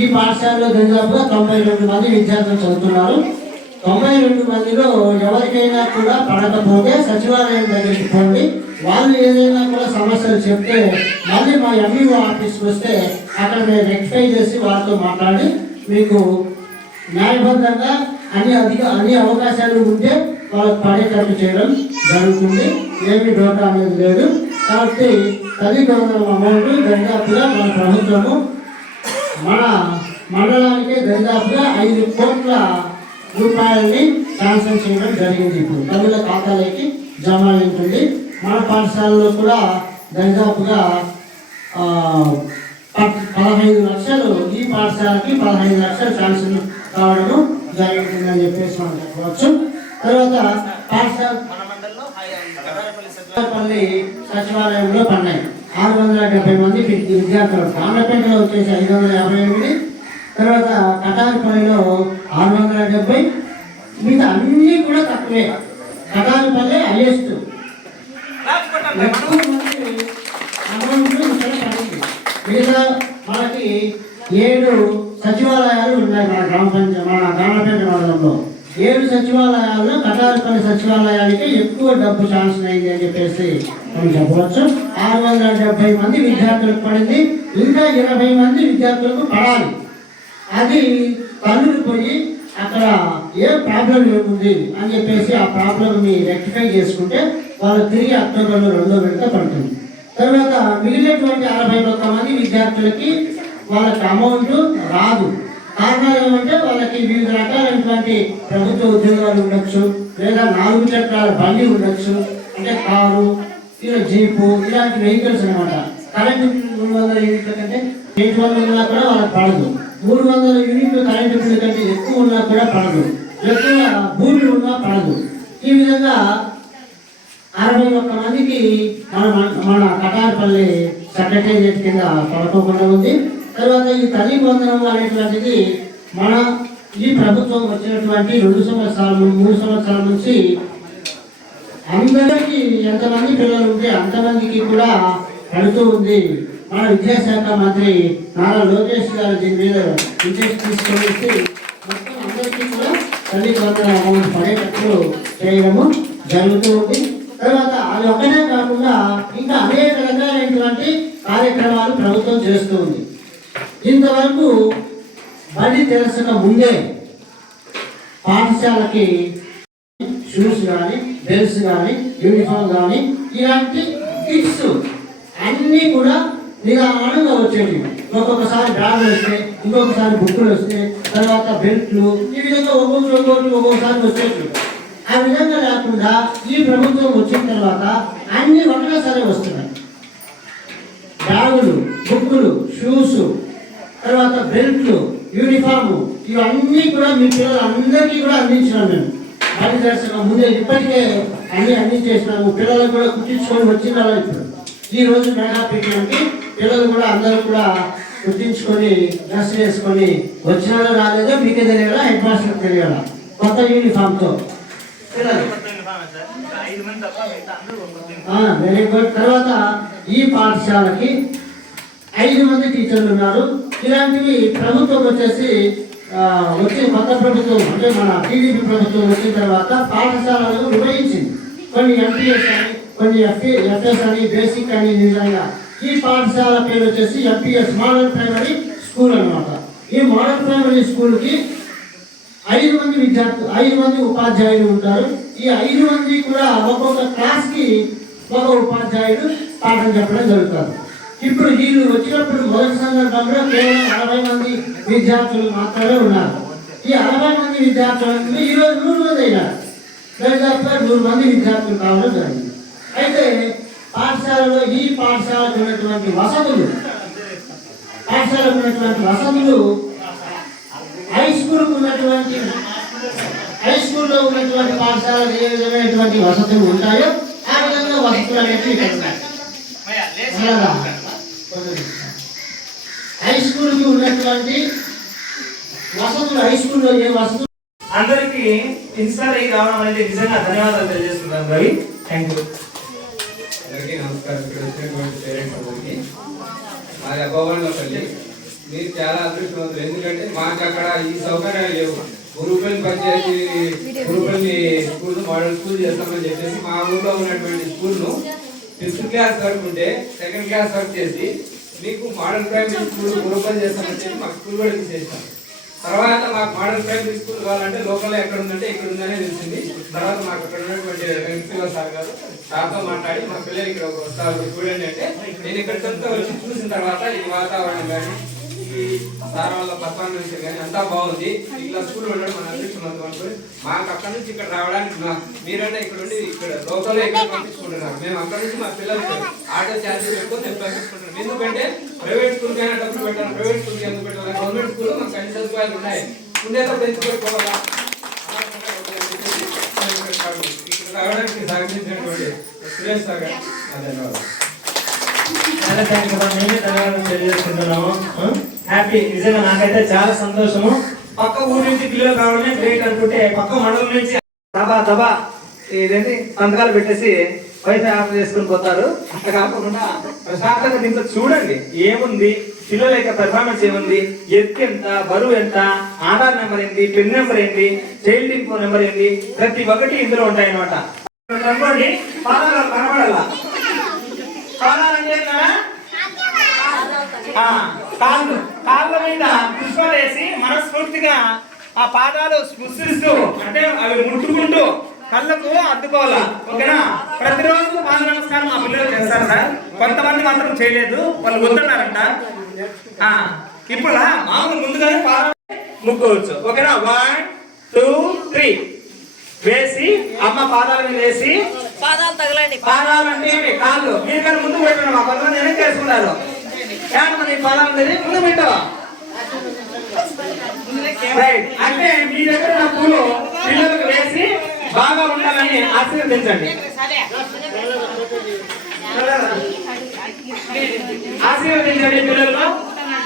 ఈ పాఠశాలలో దాదాపుగా 92 మంది విద్యార్థులు చదువుతున్నారు. 92 మందిలో ఎవరికైనా కూడా పడకపోతే సచివాలయం దగ్గరికి పోండి. వాళ్ళు ఏదైనా కూడా సమస్యలు చెప్తే మళ్ళీ మా ఎంఈఓ ఆఫీస్కి వస్తే అక్కడ మేము రెక్టిఫై చేసి వాళ్ళతో మాట్లాడి మీకు న్యాయబద్ధంగా అన్ని అవకాశాలు ఉంటే వాళ్ళకి పడేటట్టు చేయడం జరుగుతుంది. ఏమి డోటా అనేది లేదు. కాబట్టి తల్లికి వందనం అమౌంట్ దాదాపుగా మన ప్రభుత్వము మన మండలానికి దాదాపుగా 5 కోట్ల రూపాయలని శాంక్షన్ చేయడం జరిగింది. ఇప్పుడు తల్లుల ఖాతాలకి జమ అవుతుంది. మన పాఠశాలలో కూడా దాదాపుగా 15 లక్షలు, ఈ పాఠశాలకి 15 లక్షలు శాంక్షన్ కావడము జరిగిందని చెప్పేసి మనం చెప్పవచ్చు. తర్వాత పాఠశాల పల్లి సచివాలయంలో పన్నాయి 670 మంది విద్యార్థులు, కాండపేటలో వచ్చేసి 558, తర్వాత కటారిపల్లిలో 670, మిగతా అన్నీ కూడా తక్కువే. కటారిపల్లి హైయెస్ట్, ఎక్కువ మంది అమౌంట్లు ఇక్కడ పడింది. మిగతా మనకి 7 సచివాలయాలు ఉన్నాయి మన గ్రామపేట మండలంలో. 7 సచివాలయాల్లో కటారిపల్లి సచివాలయానికి ఎక్కువ డబ్బు ఛాన్స్ అయింది అని చెప్పేసి మనం చెప్పవచ్చు. 670 మంది విద్యార్థులకు పడింది, ఇంకా 20 మంది విద్యార్థులకు పడాలి. అది కళ్ళు పోయి అక్కడ ఏ ప్రాబ్లం ఏముంది అని చెప్పేసి ఆ ప్రాబ్లంని రెక్టిఫై చేసుకుంటే వాళ్ళు తిరిగి అక్టోబర్లో 2వ విడత పడుతుంది. తర్వాత మిగిలినటువంటి 61 మంది విద్యార్థులకి వాళ్ళకి అమౌంట్ రాదు. కారణాలు ఏమంటే వాళ్ళకి వివిధ రకాలైనటువంటి ప్రభుత్వ ఉద్యోగాలు ఉండొచ్చు, లేదా 4 చక్రాల బండి ఉండొచ్చు, అంటే కారు, జీపు, ఇలాంటి వెహికల్స్ అనమాట. కరెంటు 300 యూనిట్ల కంటే 800 ఉన్నా కూడా వాళ్ళకి పడదు. 300 యూనిట్లు కరెంటు బిల్లు కంటే ఎక్కువ ఉన్నా కూడా పడదు, ఎక్కువ భూమి ఉన్నా పడదు. ఈ విధంగా 61 మందికి మన కటారిపల్లి సెక్రటేరియట్ కింద పడుకోకుండా ఉంది. తర్వాత ఈ తల్లి వందనం అనేటువంటిది మన ఈ ప్రభుత్వం వచ్చినటువంటి 3 సంవత్సరాల నుంచి అందరికీ ఎంతమంది పిల్లలు ఉంటే అంతమందికి కూడా పడుతూ ఉంది. మన విద్యాశాఖ మంత్రి నారా లోకేష్ గారు దీని మీద ఇంట్రెస్ట్ తీసుకొని మొత్తం అందరికీ కూడా తల్లి వందనం అమౌంట్ పడేటట్లు చేయడము జరుగుతూ ఉంది. తర్వాత అది ఒక్కనే కాకుండా ఇంకా అనేక రకాలైనటువంటి కార్యక్రమాలు ప్రభుత్వం చేస్తూ ఉంది. ఇంతవరకు బడి తెరసక ముందే పాఠశాలకి షూస్ కానీ, బెల్ట్స్ కానీ, యూనిఫామ్ కానీ, ఇలాంటి కిట్స్ అన్నీ కూడా నిదానంగా వచ్చేవి. ఒక్కొక్కసారి బ్యాగులు వస్తే, ఇంకొకసారి బుక్కులు వస్తే, తర్వాత బెల్ట్లు, ఈ విధంగా ఒక్కొక్కసారి వచ్చేవి. ఆ విధంగా లేకుండా ఈ ప్రభుత్వం వచ్చిన తర్వాత అన్ని ఒకటేసారి వస్తున్నాయి. బ్యాగులు, బుక్కులు, షూస్, తర్వాత బెల్ట్లు, యూనిఫాము, ఇవన్నీ కూడా మీ పిల్లలందరికీ కూడా అందించినాం మేము. బడి దర్శనం ముందే ఇప్పటికే అన్ని అందించేసినాము. పిల్లలకు కూడా కుట్టించుకొని వచ్చిన వాళ్ళు ఇప్పుడు ఈ రోజు మెగా పీఠంకి పిల్లలు కూడా అందరూ కూడా కుట్టించుకొని డ్రెస్ వేసుకొని వచ్చినారో రాలేదో మీకే తెలియాలా, హెడ్ మాస్టర్కి తెలియాలా, కొత్త యూనిఫామ్తో పిల్లలు. Very good. తర్వాత ఈ పాఠశాలకి 5 మంది టీచర్లు ఉన్నారు. ఇలాంటివి ప్రభుత్వం వచ్చేసి కొత్త ప్రభుత్వం అంటే మన టీడీపీ ప్రభుత్వం వచ్చిన తర్వాత పాఠశాలను నిర్వహించింది. కొన్ని ఎంపీఎస్ అని, కొన్ని ఎఫ్ఎస్ అని, బేసిక్ అని. నిజంగా ఈ పాఠశాల పేరు వచ్చేసి ఎంపీఎస్ మోడల్ ప్రైమరీ స్కూల్ అనమాట. ఈ మోడల్ ప్రైమరీ స్కూల్కి 5 మంది విద్యార్థులు, 5 మంది ఉపాధ్యాయులు ఉంటారు. ఈ 5 మంది కూడా ఒక్కొక్క క్లాస్కి ఒక ఉపాధ్యాయుడు పాఠం చెప్పడం జరుగుతుంది. ఇప్పుడు వీళ్ళు వచ్చినప్పుడు మొదటి సందర్భంలో కేవలం 60 మంది విద్యార్థులు మాత్రమే ఉన్నారు. ఈ 60 మంది విద్యార్థులు ఈరోజు 100 మంది అయినారు. దాదాపుగా 100 మంది విద్యార్థులు కావడం జరిగింది. అయితే పాఠశాలలో ఈ పాఠశాలకు ఉన్నటువంటి వసతులు హై స్కూల్లో ఉన్నటువంటి పాఠశాలలో ఏ విధమైనటువంటి వసతులు ఉంటాయో ఆ విధంగా వసతులు అనేవి హై స్కూల్కి ఉన్నటువంటి వసతులు, హై స్కూల్లో ఏ వసతులు. అందరికి ఇన్స్పైర్ అయ్యి రావడం అనేది నిజంగా ధన్యవాదాలు తెలియజేస్తున్నాను రవి. Thank you. అందరికీ నమస్కారం. ఇక్కడ వచ్చినటువంటి పేరెంట్స్ అందరికీ మాది అబ్బవరంపల్లి. మీరు చాలా అదృష్టవంతులు, ఎందుకంటే మాకు అక్కడ ఈ సౌకర్యాలు లేవు. Gurupalli panchayat Gurupalli school model school చేస్తామని చెప్పేసి మా ఊళ్ళో ఉన్నటువంటి స్కూల్ను 5th క్లాస్ వరకు ఉంటే 2nd క్లాస్ వరకు చేసి మీకు మోడల్ ప్రైమరీ స్కూల్ గురుపల్లి చేస్తామని చెప్పి మాకు స్కూల్ కూడా చేస్తాం. తర్వాత మాకు మోడల్ ప్రైమరీ స్కూల్ కావాలంటే లోకల్లో ఎక్కడ ఉందంటే ఇక్కడ ఉందనే తెలిసింది. తర్వాత మాకు అక్కడ ఉన్నటువంటి వెంకటేశ్వర సార్ గారు సార్తో మాట్లాడి మా పిల్లలు ఇక్కడ వస్తారు చూడండి అంటే, నేను ఇక్కడ వచ్చి చూసిన తర్వాత ఈ వాతావరణం కానీ ఈ సార్ వాళ్ళ పర్ఫార్మెన్స్ కానీ అంతా బాగుంది. ఇట్లా స్కూల్ ఉండడం మన అదృష్టం. మాకు అక్కడ నుంచి ఇక్కడ రావడానికి మీరంటే ఇక్కడ ఉండి ఇక్కడ లోకల్లో ఇక్కడ పంపించుకుంటున్నారు. మేము అక్కడ నుంచి మా పిల్లలు ఆటో ఛార్జీలు ఎక్కువ మేము పంపించుకుంటున్నాం. ఎందుకంటే ప్రైవేట్ స్కూల్కి అయినా డబ్బులు పెట్టాలి. ప్రైవేట్ స్కూల్కి ఎందుకు పెట్టాలి? గవర్నమెంట్ స్కూల్ మాకు అన్ని సదుపాయాలు ఉన్నాయి. ఉండేటప్పుడు ఎందుకు పెట్టుకోవాలా ఇక్కడ రావడానికి సహకరించినటువంటి సురేష్ సార్ గారు ధన్యవాదాలు. చాలా థ్యాంక్స్ అమ్మా. మేమే ధన్యవాదాలు తెలియజేసుకుంటున్నాము. హ్యాపీ, నిజంగా నాకైతే చాలా సంతోషము. పక్క ఊరి నుంచి పిల్లలు కావడమే గ్రేట్ అనుకుంటే పక్క మండలం నుంచి దబా దబా ఇదేంటి సంతకాలు పెట్టేసి వైఫై ఆఫ్ చేసుకుని పోతారు. అట్లా కాకుండా ప్రశాంతంగా దీంట్లో చూడండి ఏముంది, పిల్లల యొక్క పెర్ఫార్మెన్స్ ఏముంది, ఎత్తు ఎంత, బరువు ఎంత, ఆధార్ నెంబర్ ఏంటి, పిన్ నెంబర్ ఏంటి, చైల్డ్ ఇన్ఫో నెంబర్ ఏంటి, ప్రతి ఒక్కటి ఇందులో ఉంటాయి అన్నమాట. అనుకోండి పాదాలు కనబడాల. పాదాలంటే కాళ్ళు, కాళ్ళ మీద పుష్పాలు వేసి మనస్ఫూర్తిగా ఆ పాదాలు స్పృశిస్తూ అంటే అవి ముట్టుకుంటూ కళ్ళకు అద్దుకోవాలా. ఓకేనా? ప్రతిరోజు పాద నమస్కారం మా పిల్లలు చేస్తారు సార్. కొంతమంది మాత్రం చేయలేదు, వాళ్ళు వద్దన్నారంట. ఇప్పుడు మామూలు ముందుగానే పాదాలు ముక్కోవచ్చు. ఓకేనా? 1 2 3 వేసి అమ్మ పాదాల మీద వేసి పాదాలు తగలండి. పాదాలు అంటే కాళ్ళు మీరు కానీ ముందు పెట్టండి. మా కొంతమంది ఏం చేసుకున్నారు మన పాదాలు అనేది ముందు పెట్టవా. రైట్. అంటే మీ దగ్గర ఉన్న పూలు పిల్లలకు వేసి బాగా ఉండాలని ఆశీర్వదించండి. ఆశీర్వదించండి పిల్లలను.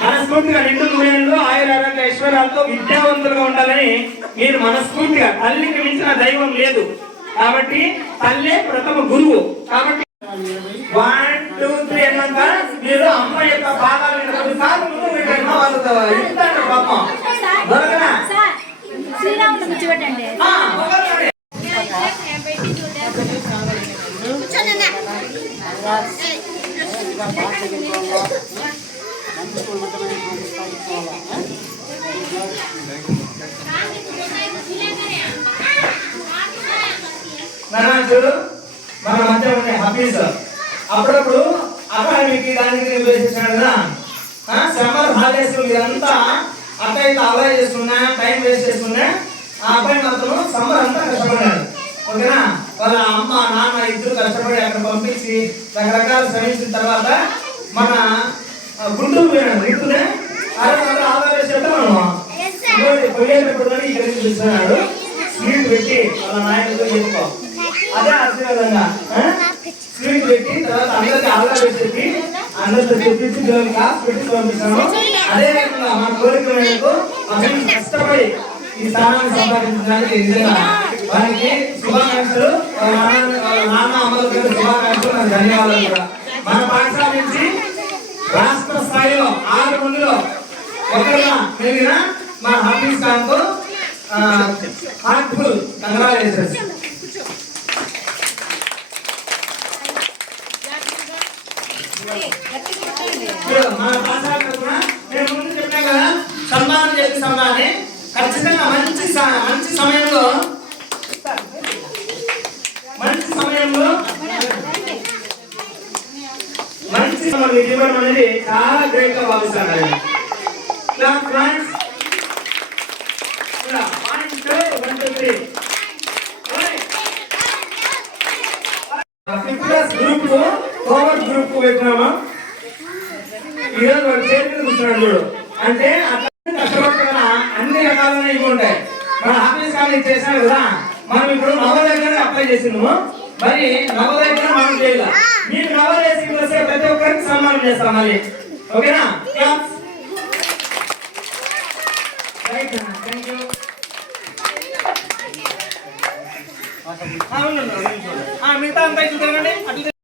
మనస్ఫూర్తిగా నిండు నూనెలు ఆయుర ఆరోగ్య ఐశ్వర్యాలతో విద్యావంతులుగా ఉండాలని మీరు మనస్ఫూర్తిగా, తల్లికి మించిన దైవం లేదు కాబట్టి తల్లే ప్రథమ గురువు కాబట్టి 1 2 3 అన్నాక మీరు అమ్మ యొక్క పాదాల మీద 10 సార్లు ముందు పెట్టండి. వాళ్ళతో ఇస్తాను పాపం దొరకనా. శ్రీరాముని కూర్చోబెట్టండి. చూడు మన మధ్య ఉండే హఫీజ్ అప్పుడప్పుడు అకాడమీకి దానికి వేసేసాడు కదా. సమ్మర్ హాలిడేస్ మీరంతా అట్ట ఇట్లా అప్లై చేసుకున్నా, టైం వేస్ట్ చేసుకున్నా, ఆ అబ్బాయి మాత్రం సమ్మర్ అంతా కష్టపడ్డాడు. ఓకేనా? వాళ్ళ అమ్మ నాన్న ఇద్దరు కష్టపడి అక్కడ పంపించి రకరకాల శ్రమించిన తర్వాత మన గుంటూరు పోయినాడు. గుంటూరే ఆధార్ వేసి పోయేటప్పుడు కానీ ఇక్కడికి పిలుస్తున్నాడు. స్వీట్ పెట్టి వాళ్ళ నాయకులతో చెప్పుకో. అదే ఆశీర్వాదంగా స్వీట్ పెట్టి తర్వాత అందరికి ఆధార్ వేసి అందరితో చెప్పించి పిల్లలు క్లాస్ పెట్టి పంపిస్తాము. అదే విధంగా మన కోరిక మేరకు కష్టపడి ఈ స్థానాన్ని సంపాదించడానికి నిజంగా వారికి శుభాకాంక్షలు. వాళ్ళ నాన్న అమ్మలకు శుభాకాంక్షలు, నాకు ధన్యవాదాలు కూడా. మన పాఠశాల నుంచి రాష్ట్ర స్థాయిలో 6 మందిలో ఒకరుగా పెరిగిన మన హఫీజ్ ఖాన్ కు హార్ట్ఫుల్ కంగ్రాచులేషన్స్. మన పాఠశాల తరఫున నేను ముందు చెప్పినా కదా, సన్మానం చేపిస్తామని ఖచ్చితంగా మంచి సమయంలో మీకు ఇవ్వడం అనేది చాలా గ్రేట్ గా భావిస్తాను. గ్రూప్ పెట్టినామా ఈరోజు వాడు చేతి మీద కూర్చున్నాడు చూడు. అంటే అట్లా కష్టపడుతున్నా అన్ని రకాలైన ఇవి ఉంటాయి. మన ఆఫీస్ కానీ చేశాను కదా, మనం ఇప్పుడు నవోదయగానే అప్లై చేసినాము. మరి నవోదయగానే మనం చేయాలి. మీకు నవోదయ సీట్లు వస్తే ప్రతి ఒక్కరికి సన్మానం చేస్తాం మళ్ళీ. ఓకేనా? మిగతా అంతా చూడండి.